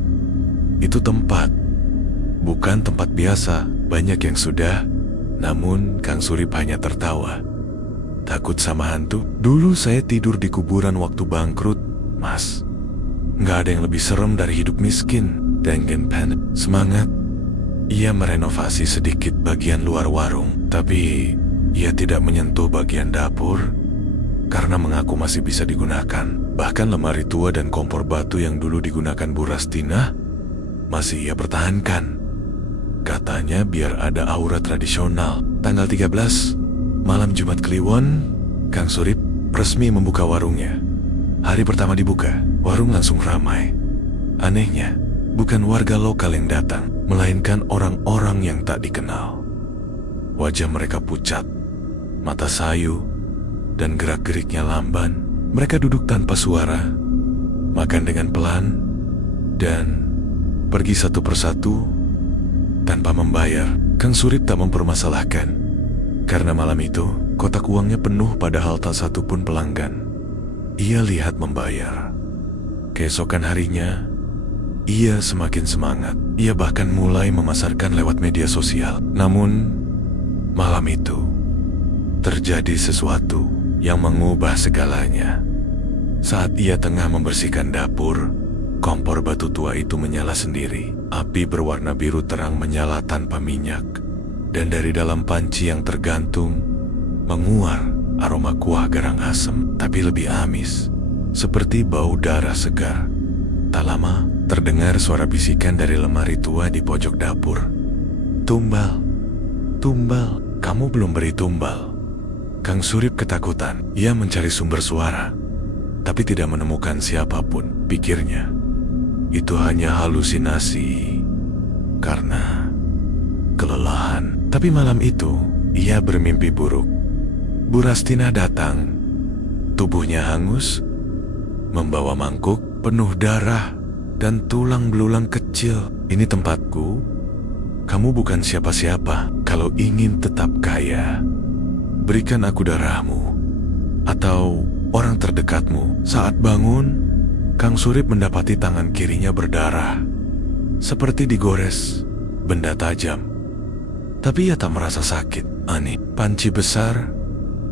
Itu tempat, bukan tempat biasa." Banyak yang sudah, namun Kang Surip hanya tertawa. "Takut sama hantu? Dulu saya tidur di kuburan waktu bangkrut, Mas. Nggak ada yang lebih serem dari hidup miskin." Dengan panik semangat, ia merenovasi sedikit bagian luar warung. Tapi ia tidak menyentuh bagian dapur karena mengaku masih bisa digunakan. Bahkan lemari tua dan kompor batu yang dulu digunakan Bu Rastina masih ia pertahankan. Katanya biar ada aura tradisional. Tanggal 13, malam Jumat Kliwon, Kang Surip resmi membuka warungnya. Hari pertama dibuka, warung langsung ramai. Anehnya, bukan warga lokal yang datang, melainkan orang-orang yang tak dikenal. Wajah mereka pucat, mata sayu, dan gerak-geriknya lamban. Mereka duduk tanpa suara, makan dengan pelan, dan pergi satu persatu tanpa membayar. Kang Surip tak mempermasalahkan, karena malam itu kotak uangnya penuh padahal tak satu pun pelanggan. Ia lihat membayar. Keesokan harinya, ia semakin semangat. Ia bahkan mulai memasarkan lewat media sosial. Namun, malam itu terjadi sesuatu yang mengubah segalanya. Saat ia tengah membersihkan dapur, kompor batu tua itu menyala sendiri. Api berwarna biru terang menyala tanpa minyak, dan dari dalam panci yang tergantung menguar aroma kuah garang asem, tapi lebih amis, seperti bau darah segar. Tak lama, terdengar suara bisikan dari lemari tua di pojok dapur. "Tumbal, tumbal, kamu belum beri tumbal." Kang Surip ketakutan. Ia mencari sumber suara, tapi tidak menemukan siapapun, pikirnya. itu hanya halusinasi karena kelelahan. Tapi malam itu, ia bermimpi buruk. Bu Rastina datang. Tubuhnya hangus, membawa mangkuk penuh darah dan tulang belulang kecil. Ini tempatku. Kamu bukan siapa-siapa. Kalau ingin tetap kaya, berikan aku darahmu atau orang terdekatmu. Saat bangun, Kang Surip mendapati tangan kirinya berdarah, seperti digores benda tajam. Tapi ia tak merasa sakit. Aneh, panci besar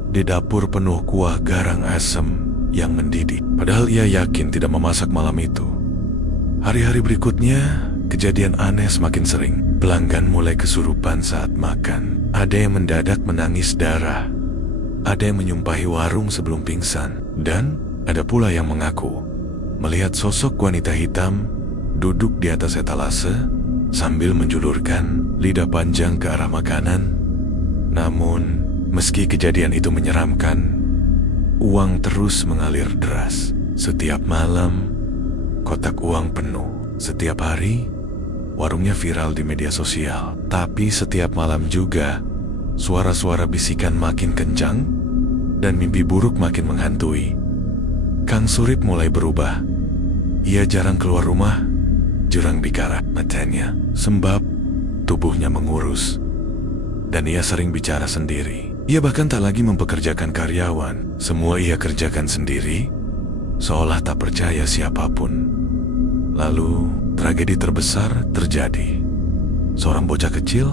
di dapur penuh kuah garang asem yang mendidih. Padahal ia yakin tidak memasak malam itu. Hari-hari berikutnya, kejadian aneh semakin sering. Pelanggan mulai kesurupan saat makan. Ada yang mendadak menangis darah. Ada yang menyumpahi warung sebelum pingsan. Dan ada pula yang mengaku melihat sosok wanita hitam duduk di atas etalase sambil menjulurkan lidah panjang ke arah makanan. Namun, meski kejadian itu menyeramkan, uang terus mengalir deras. Setiap malam, kotak uang penuh. Setiap hari, warungnya viral di media sosial. Tapi setiap malam juga, suara-suara bisikan makin kencang dan mimpi buruk makin menghantui. Kang Surip mulai berubah. Ia jarang keluar rumah, jurang bicara matanya, sebab tubuhnya mengurus. Dan ia sering bicara sendiri. Ia bahkan tak lagi mempekerjakan karyawan. Semua ia kerjakan sendiri, seolah tak percaya siapapun. Lalu, tragedi terbesar terjadi. Seorang bocah kecil,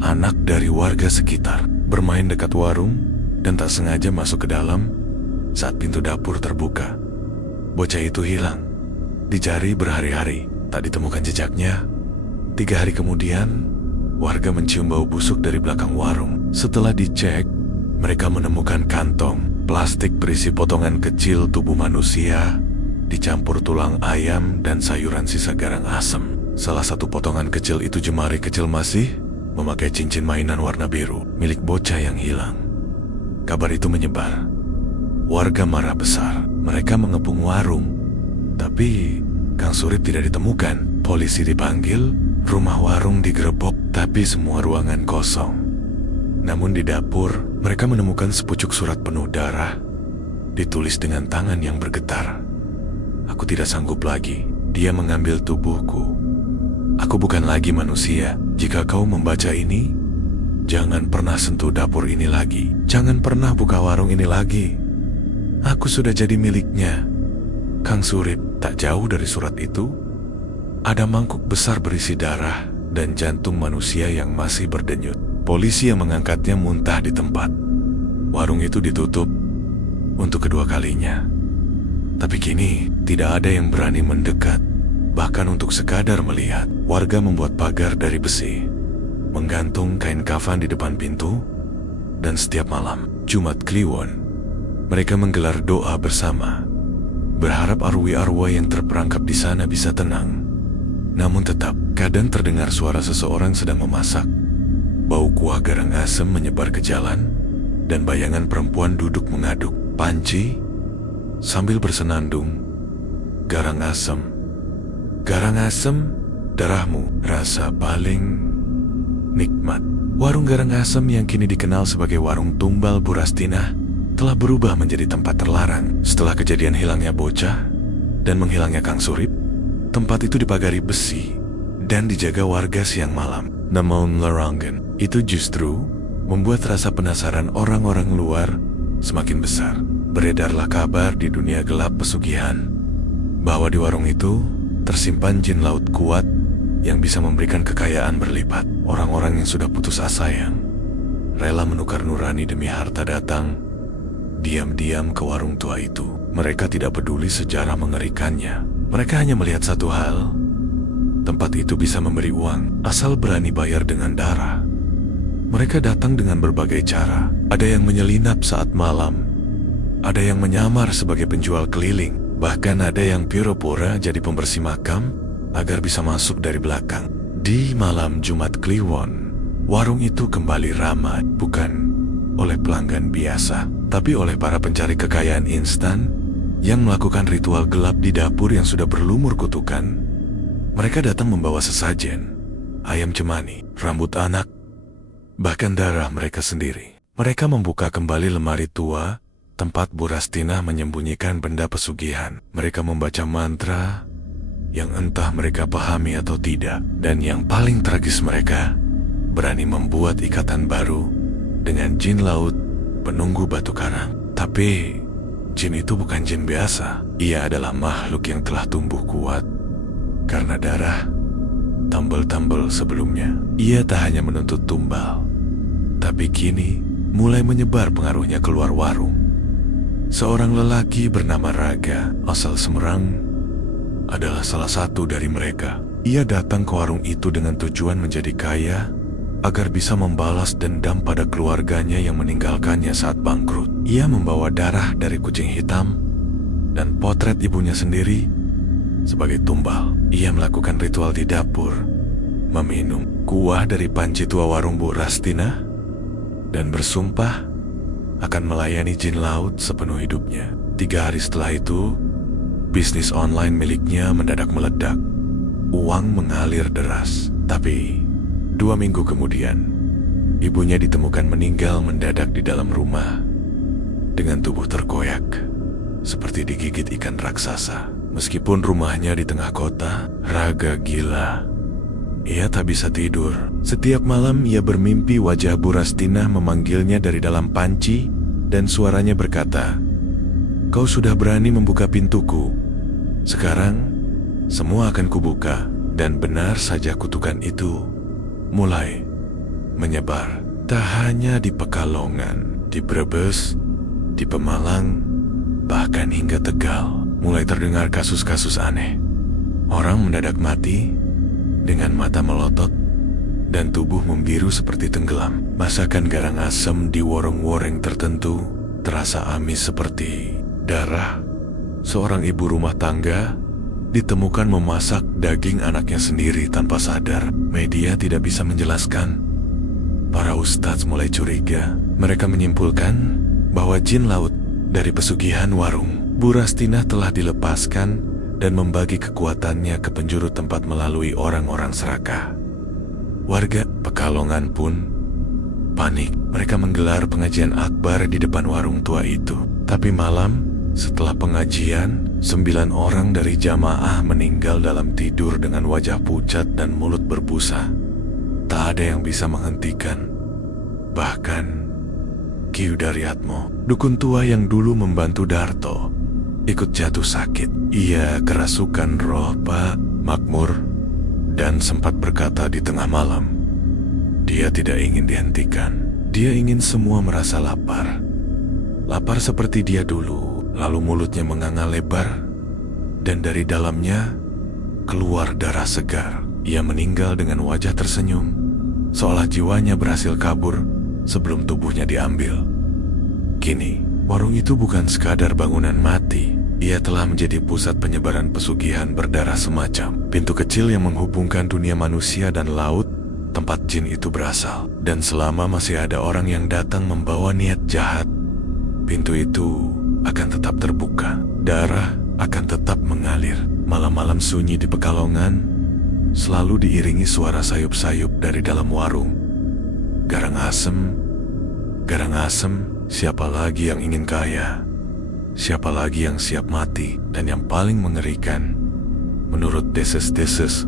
anak dari warga sekitar, bermain dekat warung dan tak sengaja masuk ke dalam saat pintu dapur terbuka. Bocah itu hilang. Dicari berhari-hari, tak ditemukan jejaknya. 3 hari kemudian, warga mencium bau busuk dari belakang warung. Setelah dicek, mereka menemukan kantong plastik berisi potongan kecil tubuh manusia, dicampur tulang ayam dan sayuran sisa garang asem. Salah satu potongan kecil itu jemari kecil masih memakai cincin mainan warna biru milik bocah yang hilang. Kabar itu menyebar. Warga marah besar. Mereka mengepung warung. Tapi Kang Surip tidak ditemukan. Polisi dipanggil, rumah warung digerebek, tapi semua ruangan kosong. Namun di dapur, mereka menemukan sepucuk surat penuh darah, ditulis dengan tangan yang bergetar. Aku tidak sanggup lagi. Dia mengambil tubuhku. Aku bukan lagi manusia. Jika kau membaca ini, jangan pernah sentuh dapur ini lagi. Jangan pernah buka warung ini lagi. Aku sudah jadi miliknya. Kang Surip. Tak jauh dari surat itu, ada mangkuk besar berisi darah dan jantung manusia yang masih berdenyut. Polisi yang mengangkatnya muntah di tempat. Warung itu ditutup untuk kedua kalinya. Tapi kini tidak ada yang berani mendekat. Bahkan untuk sekadar melihat, warga membuat pagar dari besi, menggantung kain kafan di depan pintu, dan setiap malam Jumat Kliwon, mereka menggelar doa bersama, berharap arwah-arwah yang terperangkap di sana bisa tenang. Namun tetap, kadang terdengar suara seseorang sedang memasak. Bau kuah garang asem menyebar ke jalan, dan bayangan perempuan duduk mengaduk panci sambil bersenandung. Garang asem, darahmu, rasa paling nikmat. Warung garang asem yang kini dikenal sebagai warung tumbal Bu Rastina telah berubah menjadi tempat terlarang. Setelah kejadian hilangnya bocah dan menghilangnya Kang Surip, tempat itu dipagari besi dan dijaga warga siang malam. Namun larangan itu justru membuat rasa penasaran orang-orang luar semakin besar. Beredarlah kabar di dunia gelap pesugihan bahwa di warung itu tersimpan jin laut kuat yang bisa memberikan kekayaan berlipat. Orang-orang yang sudah putus asa yang rela menukar nurani demi harta datang diam-diam ke warung tua itu. Mereka tidak peduli sejarah mengerikannya. Mereka hanya melihat satu hal. Tempat itu bisa memberi uang asal berani bayar dengan darah. Mereka datang dengan berbagai cara. Ada yang menyelinap saat malam. Ada yang menyamar sebagai penjual keliling. Bahkan ada yang pura-pura jadi pembersih makam agar bisa masuk dari belakang. Di malam Jumat Kliwon, warung itu kembali ramai, bukan oleh pelanggan biasa, tapi oleh para pencari kekayaan instan yang melakukan ritual gelap di dapur yang sudah berlumur kutukan. Mereka datang membawa sesajen, ayam cemani, rambut anak, bahkan darah mereka sendiri. Mereka membuka kembali lemari tua, tempat Bu Rastina menyembunyikan benda pesugihan. Mereka membaca mantra yang entah mereka pahami atau tidak. Dan yang paling tragis, mereka berani membuat ikatan baru dengan jin laut penunggu batu karang. Tapi jin itu bukan jin biasa. Ia adalah makhluk yang telah tumbuh kuat karena darah tambal-tambal sebelumnya. Ia tak hanya menuntut tumbal, tapi kini mulai menyebar pengaruhnya keluar warung. Seorang lelaki bernama Raga, asal Semarang, adalah salah satu dari mereka. Ia datang ke warung itu dengan tujuan menjadi kaya agar bisa membalas dendam pada keluarganya yang meninggalkannya saat bangkrut. Ia membawa darah dari kucing hitam dan potret ibunya sendiri sebagai tumbal. Ia melakukan ritual di dapur, meminum kuah dari panci tua warung Bu Rastina, dan bersumpah akan melayani jin laut sepenuh hidupnya. 3 hari setelah itu, bisnis online miliknya mendadak meledak. Uang mengalir deras. Tapi 2 minggu kemudian, ibunya ditemukan meninggal mendadak di dalam rumah dengan tubuh terkoyak seperti digigit ikan raksasa. Meskipun rumahnya di tengah kota, Raga gila. Ia tak bisa tidur. Setiap malam ia bermimpi wajah Bu Rastina memanggilnya dari dalam panci dan suaranya berkata, "Kau sudah berani membuka pintuku. Sekarang semua akan kubuka." Dan benar saja, kutukan itu mulai menyebar. Tak hanya di Pekalongan, di Brebes, di Pemalang, bahkan hingga Tegal. Mulai terdengar kasus-kasus aneh. Orang mendadak mati dengan mata melotot dan tubuh membiru seperti tenggelam. Masakan garang asem di warung-warung tertentu terasa amis seperti darah. Seorang ibu rumah tangga ditemukan memasak daging anaknya sendiri tanpa sadar. Media tidak bisa menjelaskan. Para ustadz mulai curiga. Mereka menyimpulkan bahwa jin laut dari pesugihan warung Bu Rastina telah dilepaskan dan membagi kekuatannya ke penjuru tempat melalui orang-orang serakah. Warga Pekalongan pun panik. Mereka menggelar pengajian akbar di depan warung tua itu. Tapi malam setelah pengajian, 9 orang dari jamaah meninggal dalam tidur dengan wajah pucat dan mulut berbusa. Tak ada yang bisa menghentikan. Bahkan Ki Udaryatmo, dukun tua yang dulu membantu Darto, ikut jatuh sakit. Ia kerasukan roh Pak Makmur dan sempat berkata di tengah malam, dia tidak ingin dihentikan. Dia ingin semua merasa lapar. Lapar seperti dia dulu. Lalu mulutnya menganga lebar dan dari dalamnya keluar darah segar. Ia meninggal dengan wajah tersenyum, seolah jiwanya berhasil kabur sebelum tubuhnya diambil. Kini, warung itu bukan sekadar bangunan mati. Ia telah menjadi pusat penyebaran pesugihan berdarah semacam pintu kecil yang menghubungkan dunia manusia dan laut, tempat jin itu berasal. Dan selama masih ada orang yang datang membawa niat jahat, pintu itu akan tetap terbuka. Darah akan tetap mengalir. Malam-malam sunyi di Pekalongan selalu diiringi suara sayup-sayup dari dalam warung. Garang asem, siapa lagi yang ingin kaya? Siapa lagi yang siap mati? Dan yang paling mengerikan, menurut deses-deses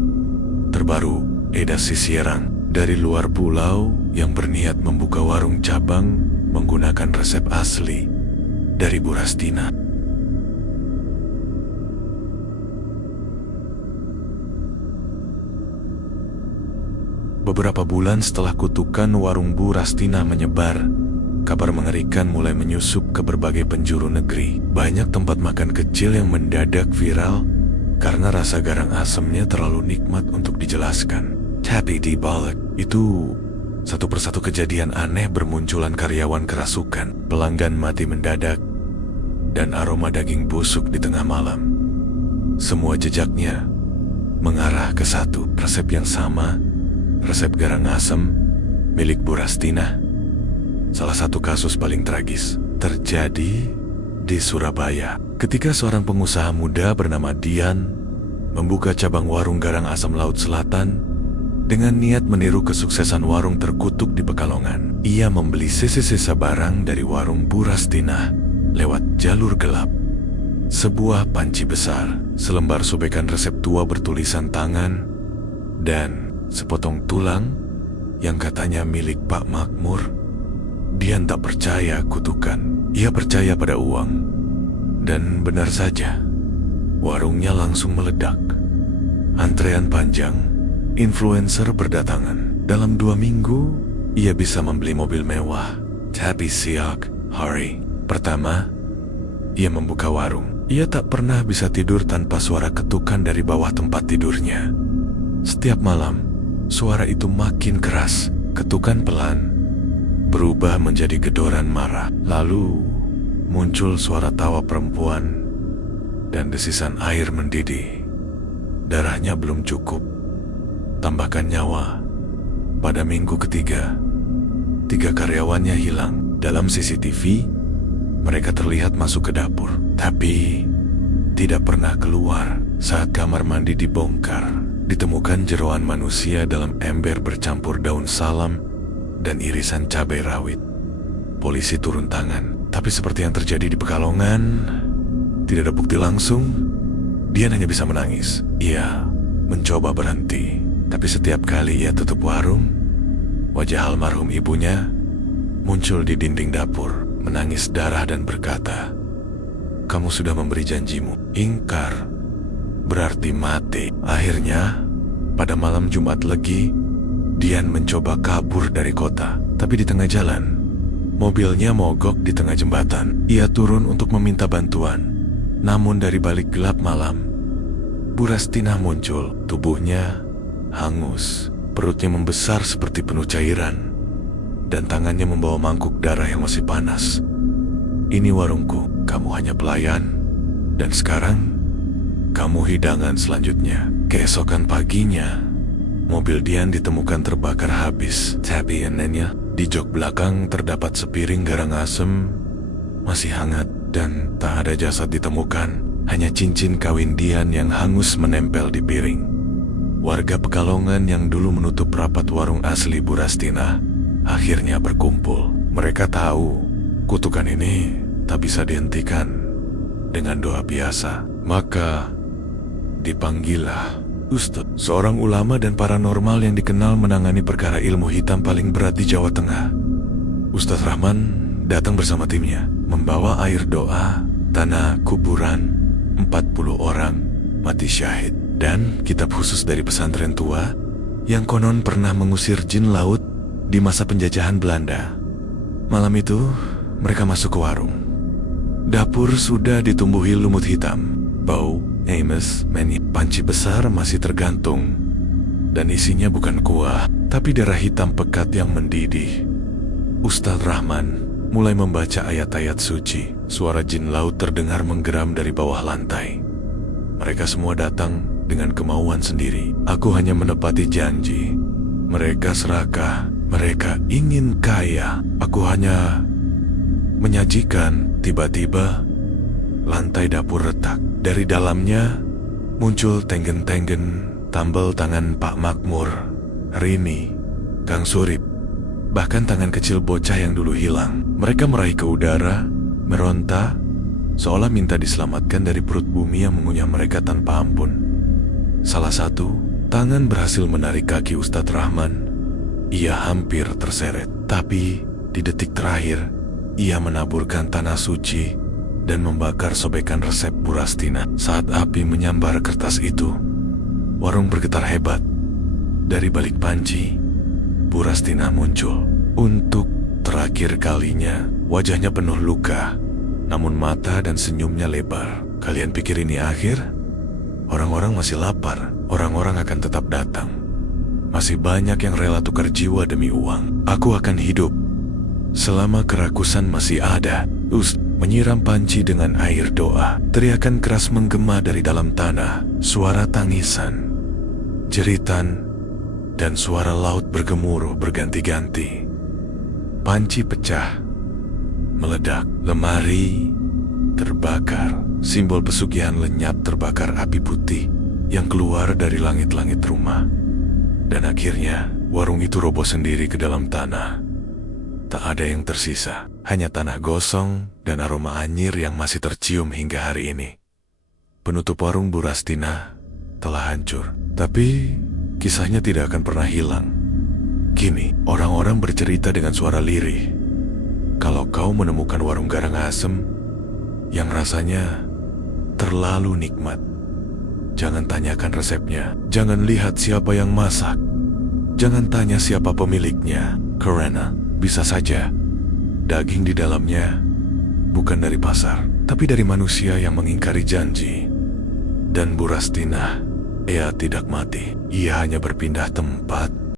terbaru Eda Sisierang dari luar pulau yang berniat membuka warung cabang menggunakan resep asli dari Bu Rastina. Beberapa bulan setelah kutukan warung Bu Rastina menyebar, kabar mengerikan mulai menyusup ke berbagai penjuru negeri. Banyak tempat makan kecil yang mendadak viral karena rasa garang asemnya terlalu nikmat untuk dijelaskan. Tapi di balik itu, satu persatu kejadian aneh bermunculan. Karyawan kerasukan, pelanggan mati mendadak, dan aroma daging busuk di tengah malam. Semua jejaknya mengarah ke satu resep yang sama, resep garang asem milik Bu Rastina. Salah satu kasus paling tragis terjadi di Surabaya. Ketika seorang pengusaha muda bernama Dian membuka cabang warung garang asam laut selatan dengan niat meniru kesuksesan warung terkutuk di Pekalongan. Ia membeli sisa-sisa barang dari warung Bu Rastinah lewat jalur gelap. Sebuah panci besar, selembar sobekan resep tua bertulisan tangan, dan sepotong tulang yang katanya milik Pak Makmur. Dian tak percaya kutukan, ia percaya pada uang. Dan benar saja, warungnya langsung meledak. Antrean panjang, influencer berdatangan. Dalam 2 minggu, ia bisa membeli mobil mewah. Tapi siap hari pertama, ia membuka warung. Ia tak pernah bisa tidur tanpa suara ketukan dari bawah tempat tidurnya. Setiap malam, suara itu makin keras, ketukan pelan, berubah menjadi gedoran marah. Lalu, muncul suara tawa perempuan dan desisan air mendidih. Darahnya belum cukup. Tambahkan nyawa. Pada minggu ketiga, 3 karyawannya hilang. Dalam CCTV, mereka terlihat masuk ke dapur, tapi tidak pernah keluar. Saat kamar mandi dibongkar, ditemukan jeroan manusia dalam ember bercampur daun salam dan irisan cabai rawit. Polisi turun tangan, tapi seperti yang terjadi di Pekalongan, tidak ada bukti langsung. Dian hanya bisa menangis. Ia mencoba berhenti, tapi setiap kali ia tutup warung, wajah almarhum ibunya muncul di dinding dapur, menangis darah dan berkata, "Kamu sudah memberi janjimu, ingkar berarti mati." Akhirnya, pada malam Jumat Legi, Dian mencoba kabur dari kota, tapi di tengah jalan, mobilnya mogok di tengah jembatan. Ia turun untuk meminta bantuan, namun dari balik gelap malam, Bu Rastinah muncul. Tubuhnya hangus, perutnya membesar seperti penuh cairan, dan tangannya membawa mangkuk darah yang masih panas. "Ini warungku, kamu hanya pelayan, dan sekarang kamu hidangan selanjutnya." Keesokan paginya, mobil Dian ditemukan terbakar habis. Tapi anehnya, di jok belakang terdapat sepiring garang asem, masih hangat, dan tak ada jasad ditemukan. Hanya cincin kawin Dian yang hangus menempel di piring. Warga Pekalongan yang dulu menutup rapat warung asli Bu Rastinah akhirnya berkumpul. Mereka tahu kutukan ini tak bisa dihentikan dengan doa biasa. Maka dipanggillah Ustadz, seorang ulama dan paranormal yang dikenal menangani perkara ilmu hitam paling berat di Jawa Tengah. Ustadz Rahman datang bersama timnya, membawa air doa, tanah kuburan, 40 orang mati syahid, dan kitab khusus dari pesantren tua yang konon pernah mengusir jin laut di masa penjajahan Belanda. Malam itu, mereka masuk ke warung. Dapur sudah ditumbuhi lumut hitam, bau, emes, panci besar masih tergantung, dan isinya bukan kuah, tapi darah hitam pekat yang mendidih. Ustadz Rahman mulai membaca ayat-ayat suci. Suara jin laut terdengar menggeram dari bawah lantai. Mereka semua datang dengan kemauan sendiri. Aku hanya menepati janji. Mereka serakah, mereka ingin kaya. Aku hanya menyajikan. Tiba-tiba, lantai dapur retak. Dari dalamnya muncul tenggen-tenggen tambal tangan Pak Makmur, Rini, Kang Surip, bahkan tangan kecil bocah yang dulu hilang. Mereka meraih ke udara, meronta, seolah minta diselamatkan dari perut bumi yang mengunyah mereka tanpa ampun. Salah satu tangan berhasil menarik kaki Ustadz Rahman. Ia hampir terseret, tapi di detik terakhir, ia menaburkan tanah suci dan membakar sobekan resep Bu Rastinah. Saat api menyambar kertas itu, warung bergetar hebat. Dari balik panci, Bu Rastinah muncul. Untuk terakhir kalinya, wajahnya penuh luka, namun mata dan senyumnya lebar. Kalian pikir ini akhir? Orang-orang masih lapar, orang-orang akan tetap datang. Masih banyak yang rela tukar jiwa demi uang. Aku akan hidup selama kerakusan masih ada. Menyiram panci dengan air doa. Teriakan keras menggema dari dalam tanah. Suara tangisan, jeritan, dan suara laut bergemuruh berganti-ganti. Panci pecah, meledak. Lemari, terbakar. Simbol pesugihan lenyap terbakar api putih yang keluar dari langit-langit rumah. Dan akhirnya, warung itu roboh sendiri ke dalam tanah. Tak ada yang tersisa, hanya tanah gosong dan aroma anyir yang masih tercium hingga hari ini. Penutup warung Bu Rastina telah hancur, tapi kisahnya tidak akan pernah hilang. Kini, orang-orang bercerita dengan suara lirih. Kalau kau menemukan warung garang asem yang rasanya terlalu nikmat, jangan tanyakan resepnya, jangan lihat siapa yang masak, jangan tanya siapa pemiliknya, karena bisa saja daging di dalamnya bukan dari pasar, tapi dari manusia yang mengingkari janji. Dan Bu Rastina, ia tidak mati, ia hanya berpindah tempat